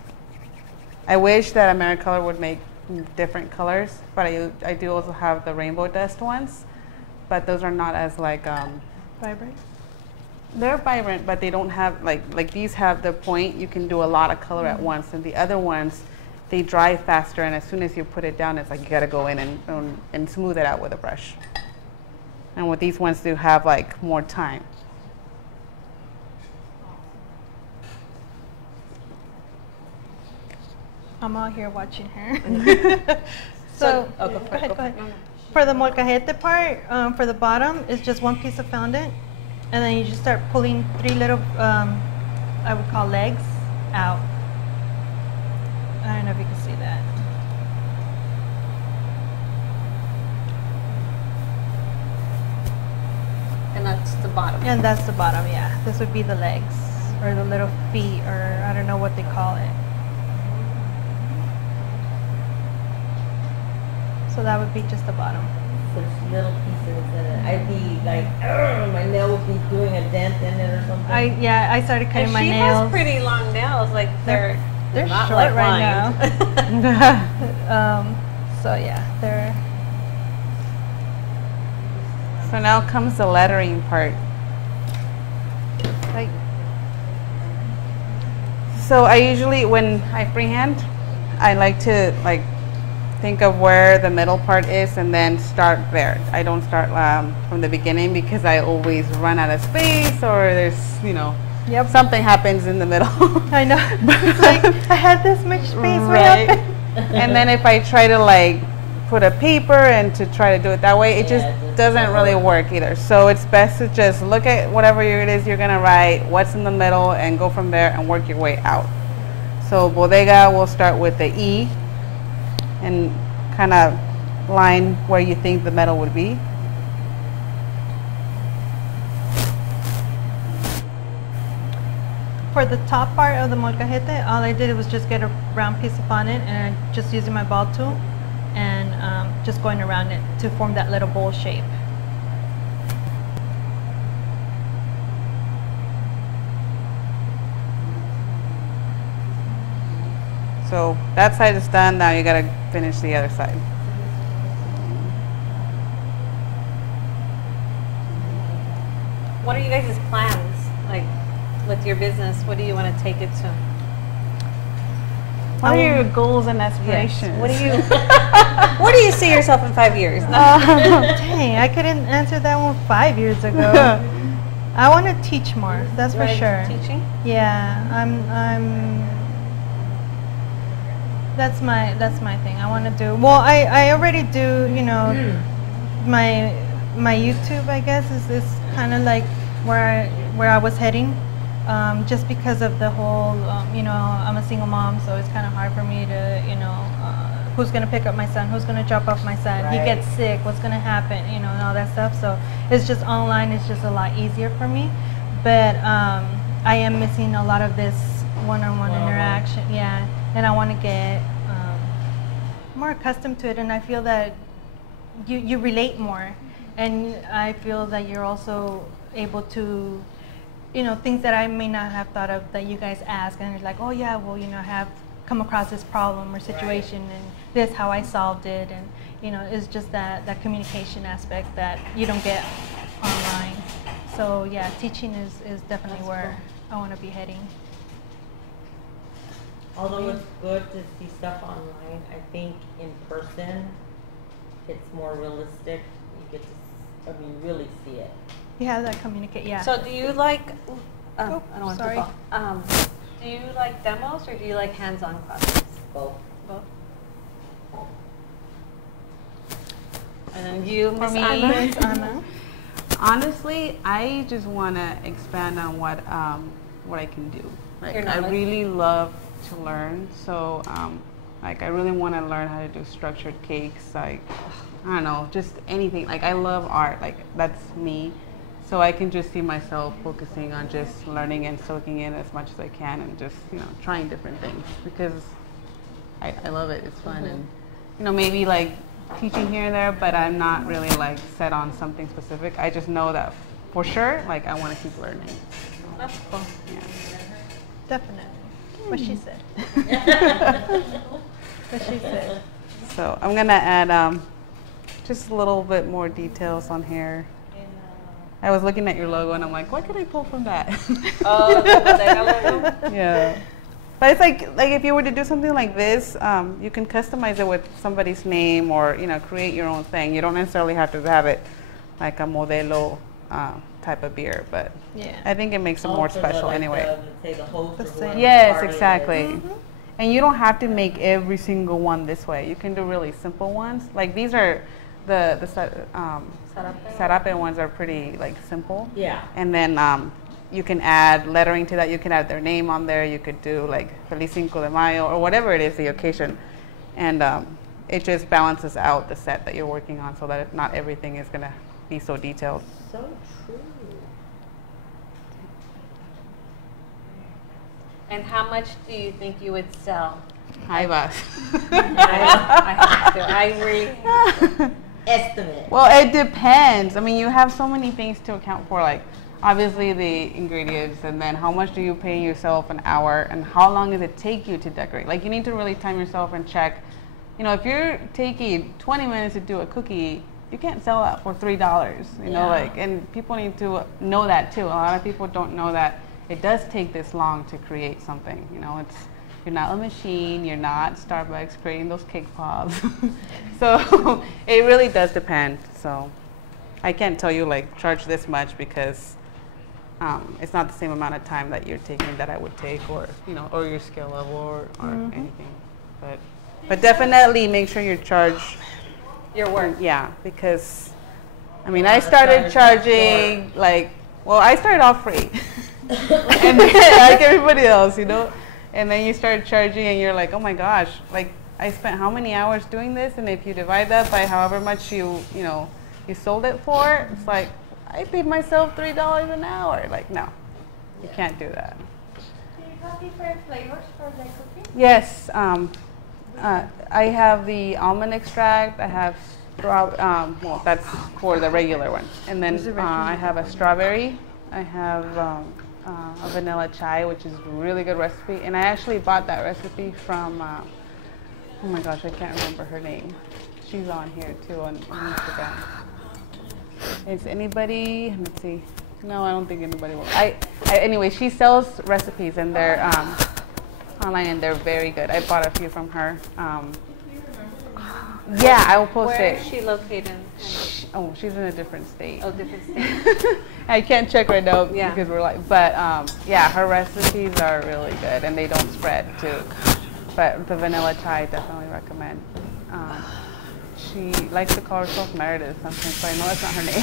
I wish that Americolor would make different colors, but I do also have the rainbow dust ones, but those are not as like Vibrant. they're vibrant, but they don't have like these have the point. You can do a lot of color at once, and the other ones, they dry faster, and as soon as you put it down, it's like you gotta go in and smooth it out with a brush. And with these ones, you have like more time. I'm out here watching her. So, oh, go ahead, go ahead. For the molcajete part, for the bottom, it's just one piece of fondant. And then you just start pulling 3 little, I would call legs, out. I don't know if you can see that. And that's the bottom. And that's the bottom, yeah. This would be the legs, or the little feet, or I don't know what they call it. So that would be just the bottom. Such little pieces in it. I'd be like, "Argh," my nail would be doing a dent in it or something. I started cutting And my she nails. has pretty long nails. Like they're not short like right mine. now. So yeah, they're. So now comes the lettering part. Like, So I usually, when I freehand, I like to think of where the middle part is and then start there. I don't start from the beginning because I always run out of space, or there's, yep. something happens in the middle. I know. It's like I had this much space. What Right. happened? And then if I try to put a paper and to try to do it that way, it just doesn't really work either. So it's best to just look at whatever it is you're gonna write, what's in the middle, and go from there and work your way out. So bodega, we'll start with the E and kind of line where you think the metal would be. For the top part of the molcajete, all I did was just get a round piece of fondant and just using my ball tool and just going around it to form that little bowl shape. So that side is done. Now you gotta finish the other side. What are you guys' plans, like, with your business? What do you want to take it to? What are your goals and aspirations? What do you? Where do you see yourself in 5 years? Dang, I couldn't answer that one 5 years ago. I want to teach more. That's for Right, sure. Teaching. Yeah, I'm. That's my thing. I want to do. Well, I already do. My YouTube, I guess, is kind of like where I was heading. Just because of the whole, I'm a single mom, so it's kind of hard for me to, who's going to pick up my son, who's going to drop off my son, he Right. gets sick, what's going to happen, and all that stuff. So it's just online, it's just a lot easier for me. But I am missing a lot of this one-on-one interaction, yeah, and I want to get more accustomed to it, and I feel that you relate more, and I feel that you're also able to, things that I may not have thought of that you guys ask, and it's like, oh yeah, well, I have come across this problem or situation, and this how I solved it, and it's just that communication aspect that you don't get online. So yeah, teaching is definitely where I want to be heading. Although it's good to see stuff online, I think in person, it's more realistic. You get to, really see it. You have that communicate, yeah. So do you like? I Oh, don't want sorry. to. do you like demos or do you like hands-on classes? Both. Both. And then you, For Miss me, Anna? honestly, I just want to expand on what I can do. Like, Your I knowledge. really love to learn, so like I really want to learn how to do structured cakes. Like, I don't know, just anything. Like, I love art. Like, that's me. So I can just see myself focusing on just learning and soaking in as much as I can, and just, you know, trying different things, because I love it. It's fun. And, you know, maybe like teaching here and there, but I'm not really like set on something specific. I just know that for sure, like, I want to keep learning. That's cool. Yeah. Definitely. What she said. What she said. So I'm gonna add just a little bit more details on here. I was looking at your logo and I'm like, what can I pull from that? Oh, the bodega logo? Yeah. But it's like if you were to do something like this, you can customize it with somebody's name, or, you know, create your own thing. You don't necessarily have to have it like a Modelo type of beer, but Yeah. I think it makes it more special anyway. Say the host The or same. whoever Yes, party it is. exactly. And you don't have to make every single one this way. You can do really simple ones. Like, these are the sarape ones are pretty like simple. Yeah. And then you can add lettering to that. You can add their name on there. You could do like Feliz Cinco de Mayo or whatever it is, the occasion. And it just balances out the set that you're working on, so that not everything is gonna be so detailed. So true. And how much do you think you would sell? Hi, Vas. I have to. I agree. Estimate. Well, it depends. I mean, you have so many things to account for, like obviously the ingredients, and then how much do you pay yourself an hour, and how long does it take you to decorate? Like, you need to really time yourself and check. You know, if you're taking 20 minutes to do a cookie, you can't sell that for $3. You know, like, and people need to know that too. A lot of people don't know that it does take this long to create something. You know, you're not a machine, you're not Starbucks creating those cake pops. So it really does depend. So I can't tell you like charge this much, because it's not the same amount of time that you're taking that I would take, or, you know, or your skill level, or anything. But definitely make sure you charge Your work. Yeah, because I mean, I started charging like, well, I started off free, and then, like everybody else, you know, and then you start charging, and you're like, oh my gosh, like I spent how many hours doing this, and if you divide that by however much you sold it for, it's like I paid myself $3 an hour. Like, no, you can't do that. Do you have different flavors for the cookie? Yes, I have the almond extract. I have well, that's for the regular one, and then I have a strawberry. I have a vanilla chai, which is a really good recipe, and I actually bought that recipe from oh my gosh, I can't remember her name. She's on here too on Instagram. Is anybody? Let's see. No, I don't think anybody will. Anyway, she sells recipes, and they're online, and they're very good. I bought a few from her. Yeah, I will post Where it. is she located? She's in a different state. Oh, different state. I can't check right now Yeah. because we're like, but yeah, her recipes are really good, and they don't spread too. But the vanilla chai, I definitely recommend. She likes to call herself Meredith something, so I know that's not her name.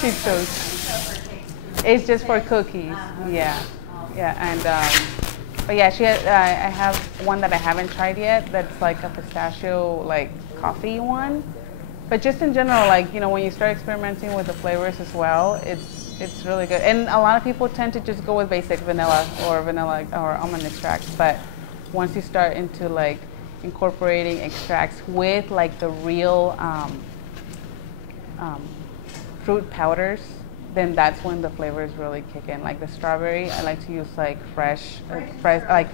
She chose. It's just for cookies. Yeah, yeah, and but yeah, I have one that I haven't tried yet. That's like a pistachio like coffee one. But just in general, like, you know, when you start experimenting with the flavors as well, it's really good. And a lot of people tend to just go with basic vanilla or almond extracts. But once you start into like incorporating extracts with like the real fruit powders, then that's when the flavors really kick in. Like the strawberry, I like to use like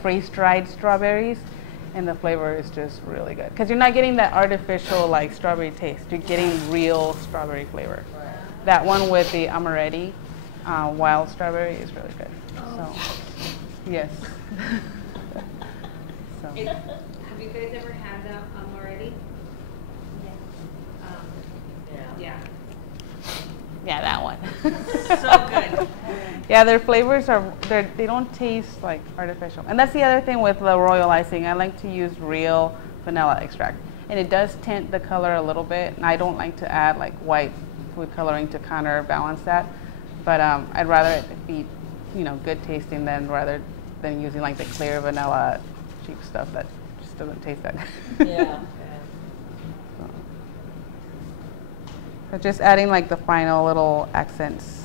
freeze-dried strawberries, and the flavor is just really good. Because you're not getting that artificial like strawberry taste. You're getting real strawberry flavor. That one with the amaretti wild strawberry is really good. So, yes. So. Have you guys ever had that already? Yeah. Yeah, that one. So good. Yeah, their flavors they don't taste like artificial. And that's the other thing with the royal icing. I like to use real vanilla extract. And it does tint the color a little bit. And I don't like to add like white food coloring to counterbalance that. But I'd rather it be, you know, good tasting rather than using like the clear vanilla cheap stuff that just doesn't taste that good. Yeah. So just adding like the final little accents.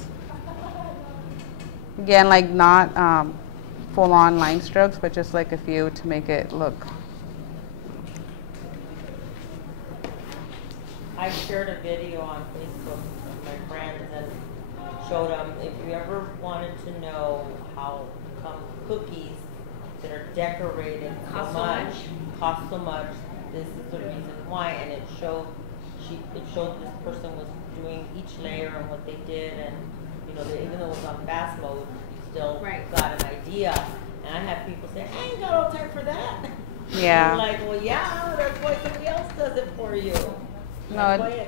Again, like not full on line strokes, but just like a few to make it look. I shared a video on Facebook with my friends and showed them if you ever wanted to know how come cookies that are decorated Cost so so much much. cost so much, this is the reason why. And it showed this person was doing each layer and what they did, and you know, even though it was on fast mode, you still Right. got an idea. And I had people say, I ain't got all time for that. Yeah. I'm like, well, yeah, that's why somebody else does it for you. No, That's why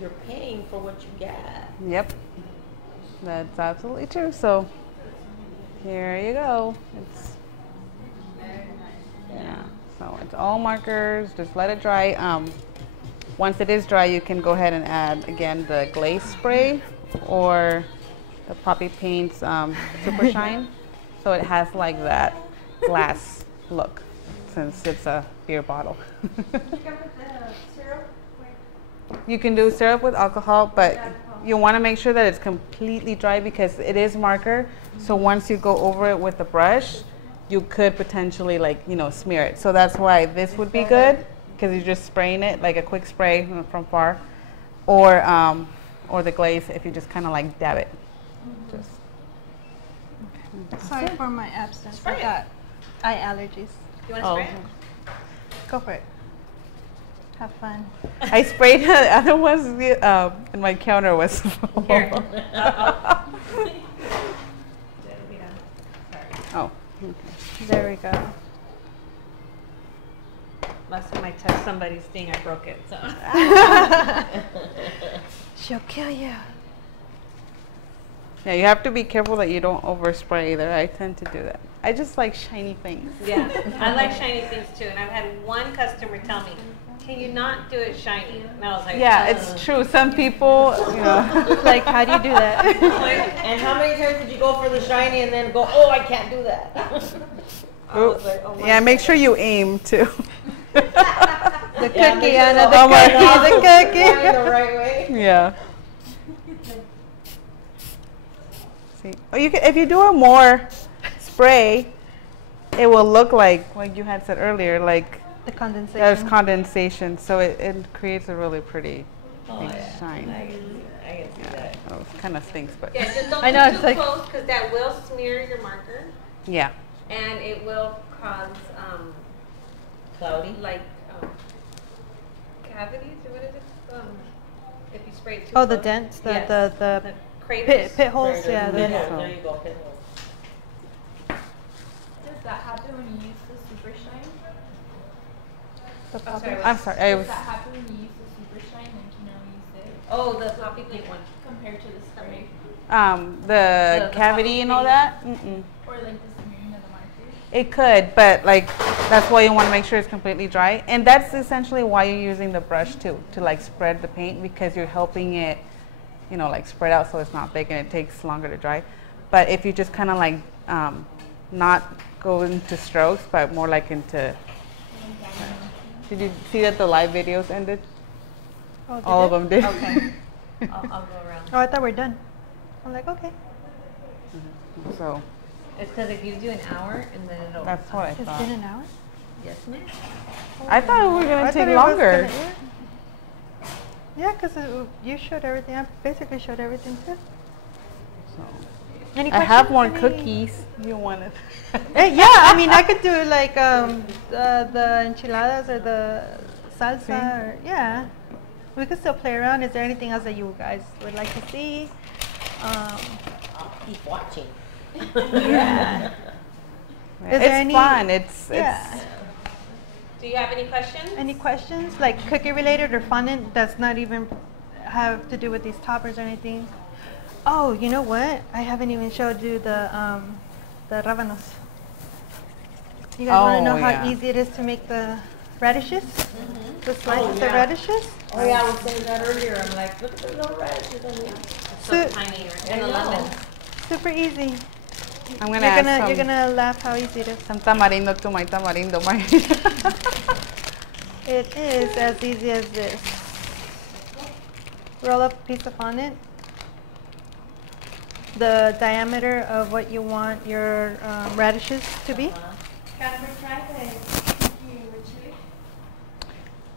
you're paying for what you get. Yep, that's absolutely true. So here you go. It's yeah. So it's all markers. Just let it dry. Once it is dry, you can go ahead and add again the glaze spray or the Poppy Paints Super Shine. So it has like that glass look since it's a beer bottle. You can do syrup with alcohol, but you want to make sure that it's completely dry because it is marker. So once you go over it with the brush, you could potentially like, you know, smear it. So that's why this would be good because you're just spraying it like a quick spray from far, or the glaze if you just kind of like dab it. Just Sorry for my absence. Spray I it. got eye allergies. You want to spray it? Go for it. Have fun. I sprayed the other ones and my counter was full. Here. Oh. There we go. Last time I touched somebody's thing, I broke it. So. She'll kill you. Yeah, you have to be careful that you don't overspray either. I tend to do that. I just like shiny things. Yeah, I like shiny things too, and I've had one customer tell me, "Can you not do it shiny?" And I was like, Yeah, it's true. Some people, you know. Like, how do you do that? And how many times did you go for the shiny and then go, oh, I can't do that? I was like, oh my Yeah, make God. sure you aim too. The Yeah, cookie, make sure Anna, the the cookie, nozzle's the going cookie. the right way. Yeah. See, oh, you can, if you do a more spray, it will look like you had said earlier, like The condensation. there's condensation, so it creates a really pretty Oh, pink yeah. shine. I can see that. Oh, it kind of stinks, but Yeah, just don't I know, get it's too like- close because that will smear your marker, yeah. and it will cause Cloudy? like cavities or what is it? If you spray it too Oh, the close. dents, the Yes, the craters. pit holes. There, Yeah, there, the, there you go, pinhole. Does that happen when you use the Super Shine? the Oh, pop- sorry, I'm sorry. I Does was. that happen when you use the Super Shine? Like, you know, use it Oh, the poppy pink one. compared to the spray? The The cavity and all poppy that? Mm-mm. Or like the smearing of the marker? It could, but like that's why you want to make sure it's completely dry. And that's essentially why you're using the brush too, to like spread the paint because you're helping it, you know, like spread out so it's not thick and it takes longer to dry. But if you just kind of like not go into strokes, but more like into. Did you see that the live videos ended? Oh, did All it? of them did. Okay. I'll go around. Oh, I thought we're done. I'm like, okay. So It's because it gives you an hour and then it'll. that's what I It's thought. been an hour. Yes, ma'am. I thought we were I gonna thought take it was longer. gonna- yeah, because you showed everything. I basically showed everything too. So. Any I have questions? more Any- cookies. You want it? Yeah, I mean, I could do like the enchiladas or the salsa. See? Or, yeah, we could still play around. Is there anything else that you guys would like to see? I'll keep watching. Yeah. Is It's there any- fun. It's Yeah. Do you have any questions? Any questions, like cookie related or fondant that's not even have to do with these toppers or anything? Oh, you know what? I haven't even showed you the rábanos. You guys want to know how easy it is to make the radishes? The slices of radishes? Oh yeah, I was saying that earlier. I'm like, look at the little radishes on here. So tiny, and the lemons. Super easy. I'm gonna add some. You're gonna laugh how easy it is. Some tamarindo to my tamarindo. It is as easy as this. Roll up a piece of fondant. The diameter of what you want your radishes to be. Can we try the cookie with chili?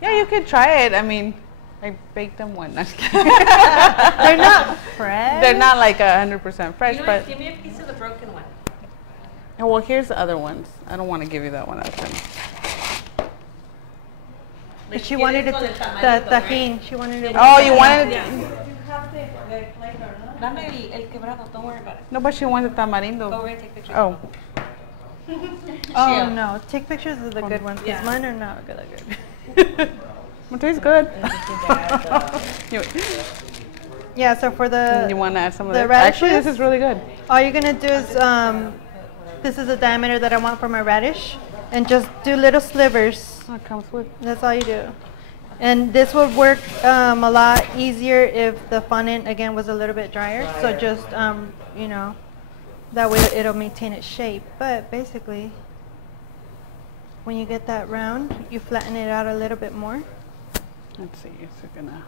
Yeah, you could try it. I mean, I baked them one. They're not fresh. They're not like 100% fresh, You know but what? Give me a piece of the broken one. oh, well, here's the other ones. I don't want to give you that one. But she wanted it the tajin. She wanted it. Oh, you wanted it? Yeah. You have the flavor, no? Dame el quebrado, don't worry about it. No, but she wanted Go tamarindo. over and take pictures. Oh, Oh Yeah. no, take pictures of the good ones because Yeah. mine are not gonna good. it tastes good. You, Yeah, so for the you want to add some of the that? Actually, this radishes? is really good. all you're gonna do is this is the diameter that I want for my radish, and just do little slivers. Oh, it comes with. That's all you do. And this would work a lot easier if the fondant again was a little bit drier. So just you know, that way it'll maintain its shape. But basically, when you get that round, you flatten it out a little bit more. Let's see. It's gonna.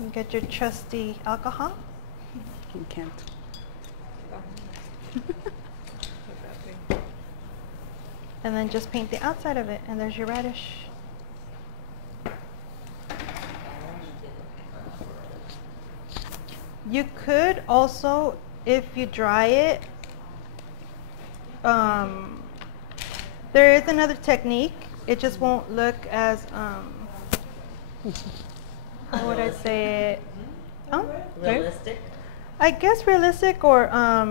You get your trusty alcohol. You can't. And then just paint the outside of it, and there's your radish. You could also, if you dry it, there is another technique. It just won't look as, how would I say it? Oh, Realistic. I guess realistic, or I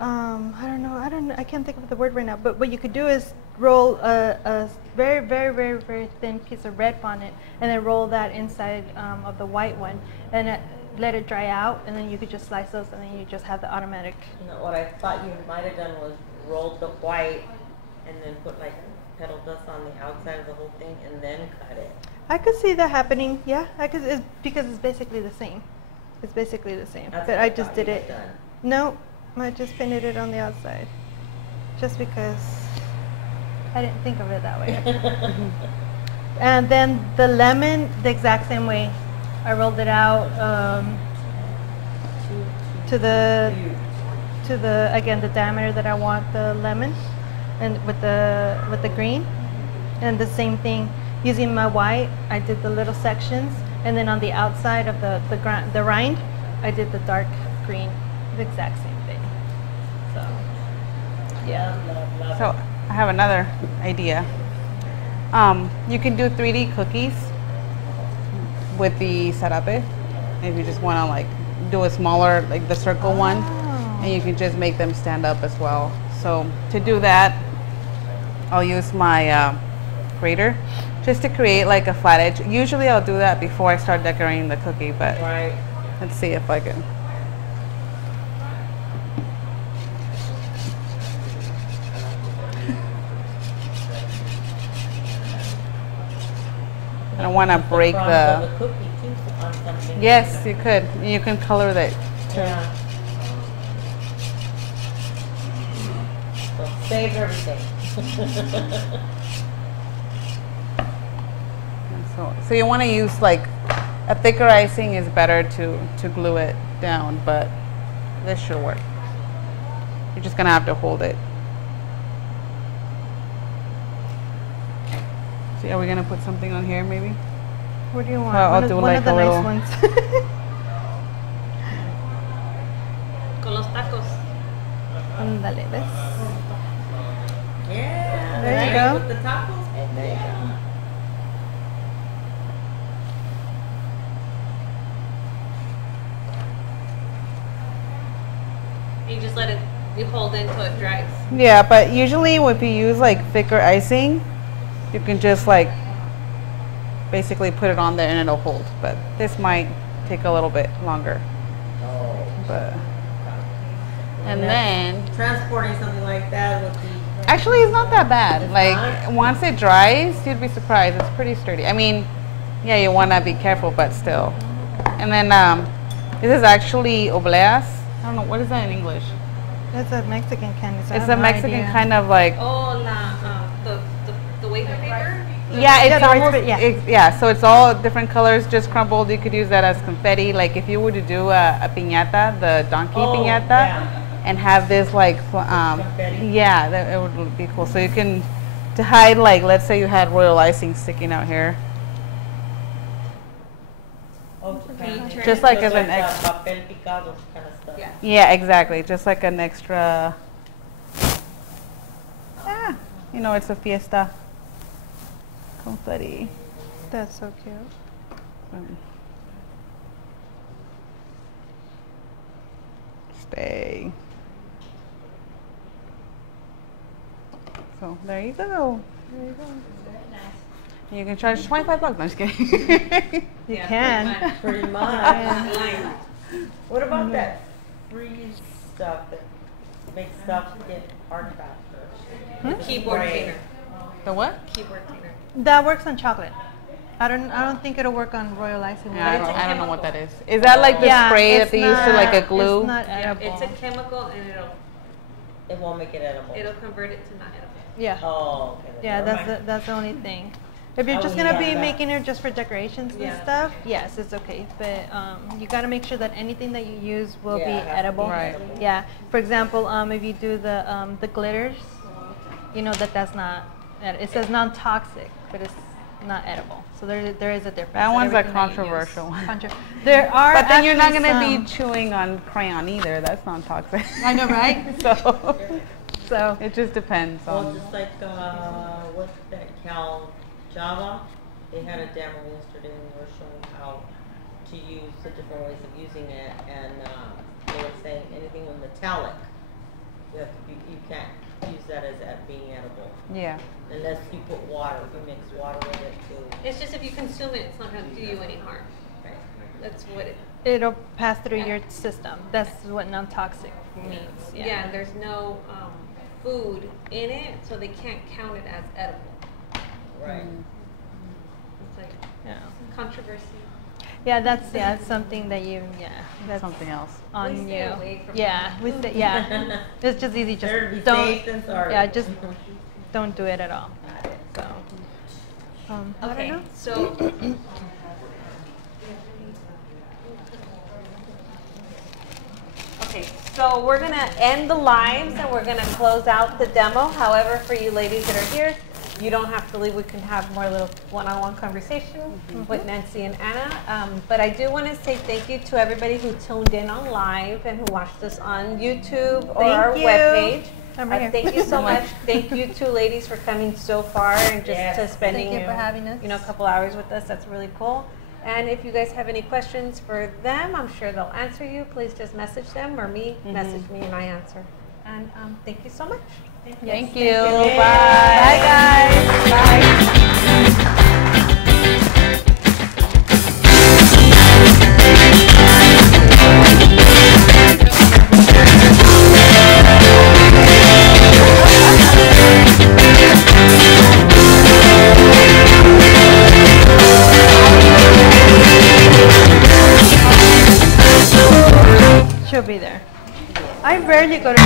don't know. I can't think of the word right now. But what you could do is roll a very, very, very, very thin piece of red fondant, and then roll that inside of the white one, and let it dry out, and then you could just slice those, and then you just have the automatic. You know, what I thought you might have done was rolled the white and then put like petal dust on the outside of the whole thing and then cut it. I could see that happening. Yeah, I could. It's because it's basically the same. It's basically the same. That's But what I just thought did you it. had done. No, I just painted it on the outside, just because I didn't think of it that way. And then the lemon, the exact same way. I rolled it out to the again the diameter that I want the lemon, and with the green, and the same thing using my white. I did the little sections, and then on the outside of the rind, I did the dark green, the exact same thing. So yeah. So I have another idea. You can do 3D cookies with the sarape. If you just want to like do a smaller, like the circle one, and you can just make them stand up as well. So to do that, I'll use my grater just to create like a flat edge. Usually I'll do that before I start decorating the cookie, but Right. let's see if I can. I don't want to break Crumbs the. on the cookie too on something. Yes, you could. You can color that. Yeah. So save everything. So you want to use like a thicker icing is better to glue it down, but this should work. You're just gonna have to hold it. See, are we gonna put something on here maybe? What do you want? I'll one of, do one like of the a little- nice ones. Con los tacos. Ándale, ¿ves? Yeah. There you right, go. With the tacos. And there you go. You just let it, you hold it until it dries. Yeah, but usually if you use like thicker icing, you can just like basically put it on there and it'll hold. But this might take a little bit longer. Oh. But and then transporting something like that would be. actually, it's not that bad. It's Like not? once it dries, you'd be surprised. It's pretty sturdy. I mean, yeah, you want to be careful, but still. And then this is actually obleas. I don't know what is that in English. It's a Mexican candy. So I It's have a no Mexican idea. kind of like. Oh, the wafer paper? Yeah, it's Yeah, the rice almost, bit, yeah. yeah, so it's all different colors, just crumbled. You could use that as confetti. Like if you were to do a piñata, the donkey piñata, Yeah. and have this like, Confetti. yeah, that it would be cool. So you can, to hide like, let's say you had royal icing sticking out here. Oh, to kind of- Just like as an like extra. papel picado kind of stuff. Yeah. Yeah, exactly. Just like an extra, you know, it's a fiesta. Confetti. That's so cute. Stay. So there you go. There you go. You can charge $25. No, I'm just kidding. You Yeah, can. Pretty much. What about that freeze stuff that makes stuff get hard faster? Keyboard Right. cleaner. The what? Keyboard cleaner. That works on chocolate. I don't think it'll work on royal icing. Yeah, But I don't know what that is. Is that like the yeah, spray it's that they use to like a not- glue? It's not Yeah, edible. it's a chemical and It won't make it edible. it'll convert it to not edible. Yeah. Oh, okay. then Yeah, never that's mind. that's the only thing. If you're Oh, just gonna yeah, be that- making it just for decorations and Yeah. stuff, yes, it's okay. But you gotta make sure that anything that you use will Yeah, be it has to be edible. Right. edible. Yeah. For example, if you do the glitters, you know that's not. It says non-toxic, but it's not edible. So there is a difference. That in one's a everything that you use. controversial one. There are. But then you're not actually gonna be some- chewing on crayon either. That's not toxic. I know, right? So it just depends Well, on. just like, what's that, Cal Java? They had a demo yesterday and they were showing how to use the different ways of using it, and they were saying anything with metallic, you can't use that as being edible Yeah. unless you put water. If you mix water with it too. It's just if you consume it, it's not going to do you any harm. Right. That's what it. It'll pass through your system. That's what non-toxic means. Yeah, and there's no food in it, so they can't count it as edible. Right. It's like Yeah. controversy. Yeah, that's something that that's Something else. on We stay you. away from Yeah, we stay, yeah. It's just easy. Just Better to be don't. safe than sorry. Yeah, just don't do it at all. So, I don't Okay, know. so okay, so we're gonna end the lives and we're gonna close out the demo. However, for you ladies that are here, you don't have to leave. We can have more little one-on-one conversation with Nancy and Anna. But I do want to say thank you to everybody who tuned in on live and who watched us on YouTube or our Thank you. webpage. I'm right here. Thank you so much. Thank you two ladies for coming so far and just Yes. to spending Thank you for having us. a couple hours with us. That's really cool. And if you guys have any questions for them, I'm sure they'll answer you. Please just message them or me, message me and I answer. And thank you so much. Thank you. Bye. Bye, guys. Bye. She'll be there. I rarely go to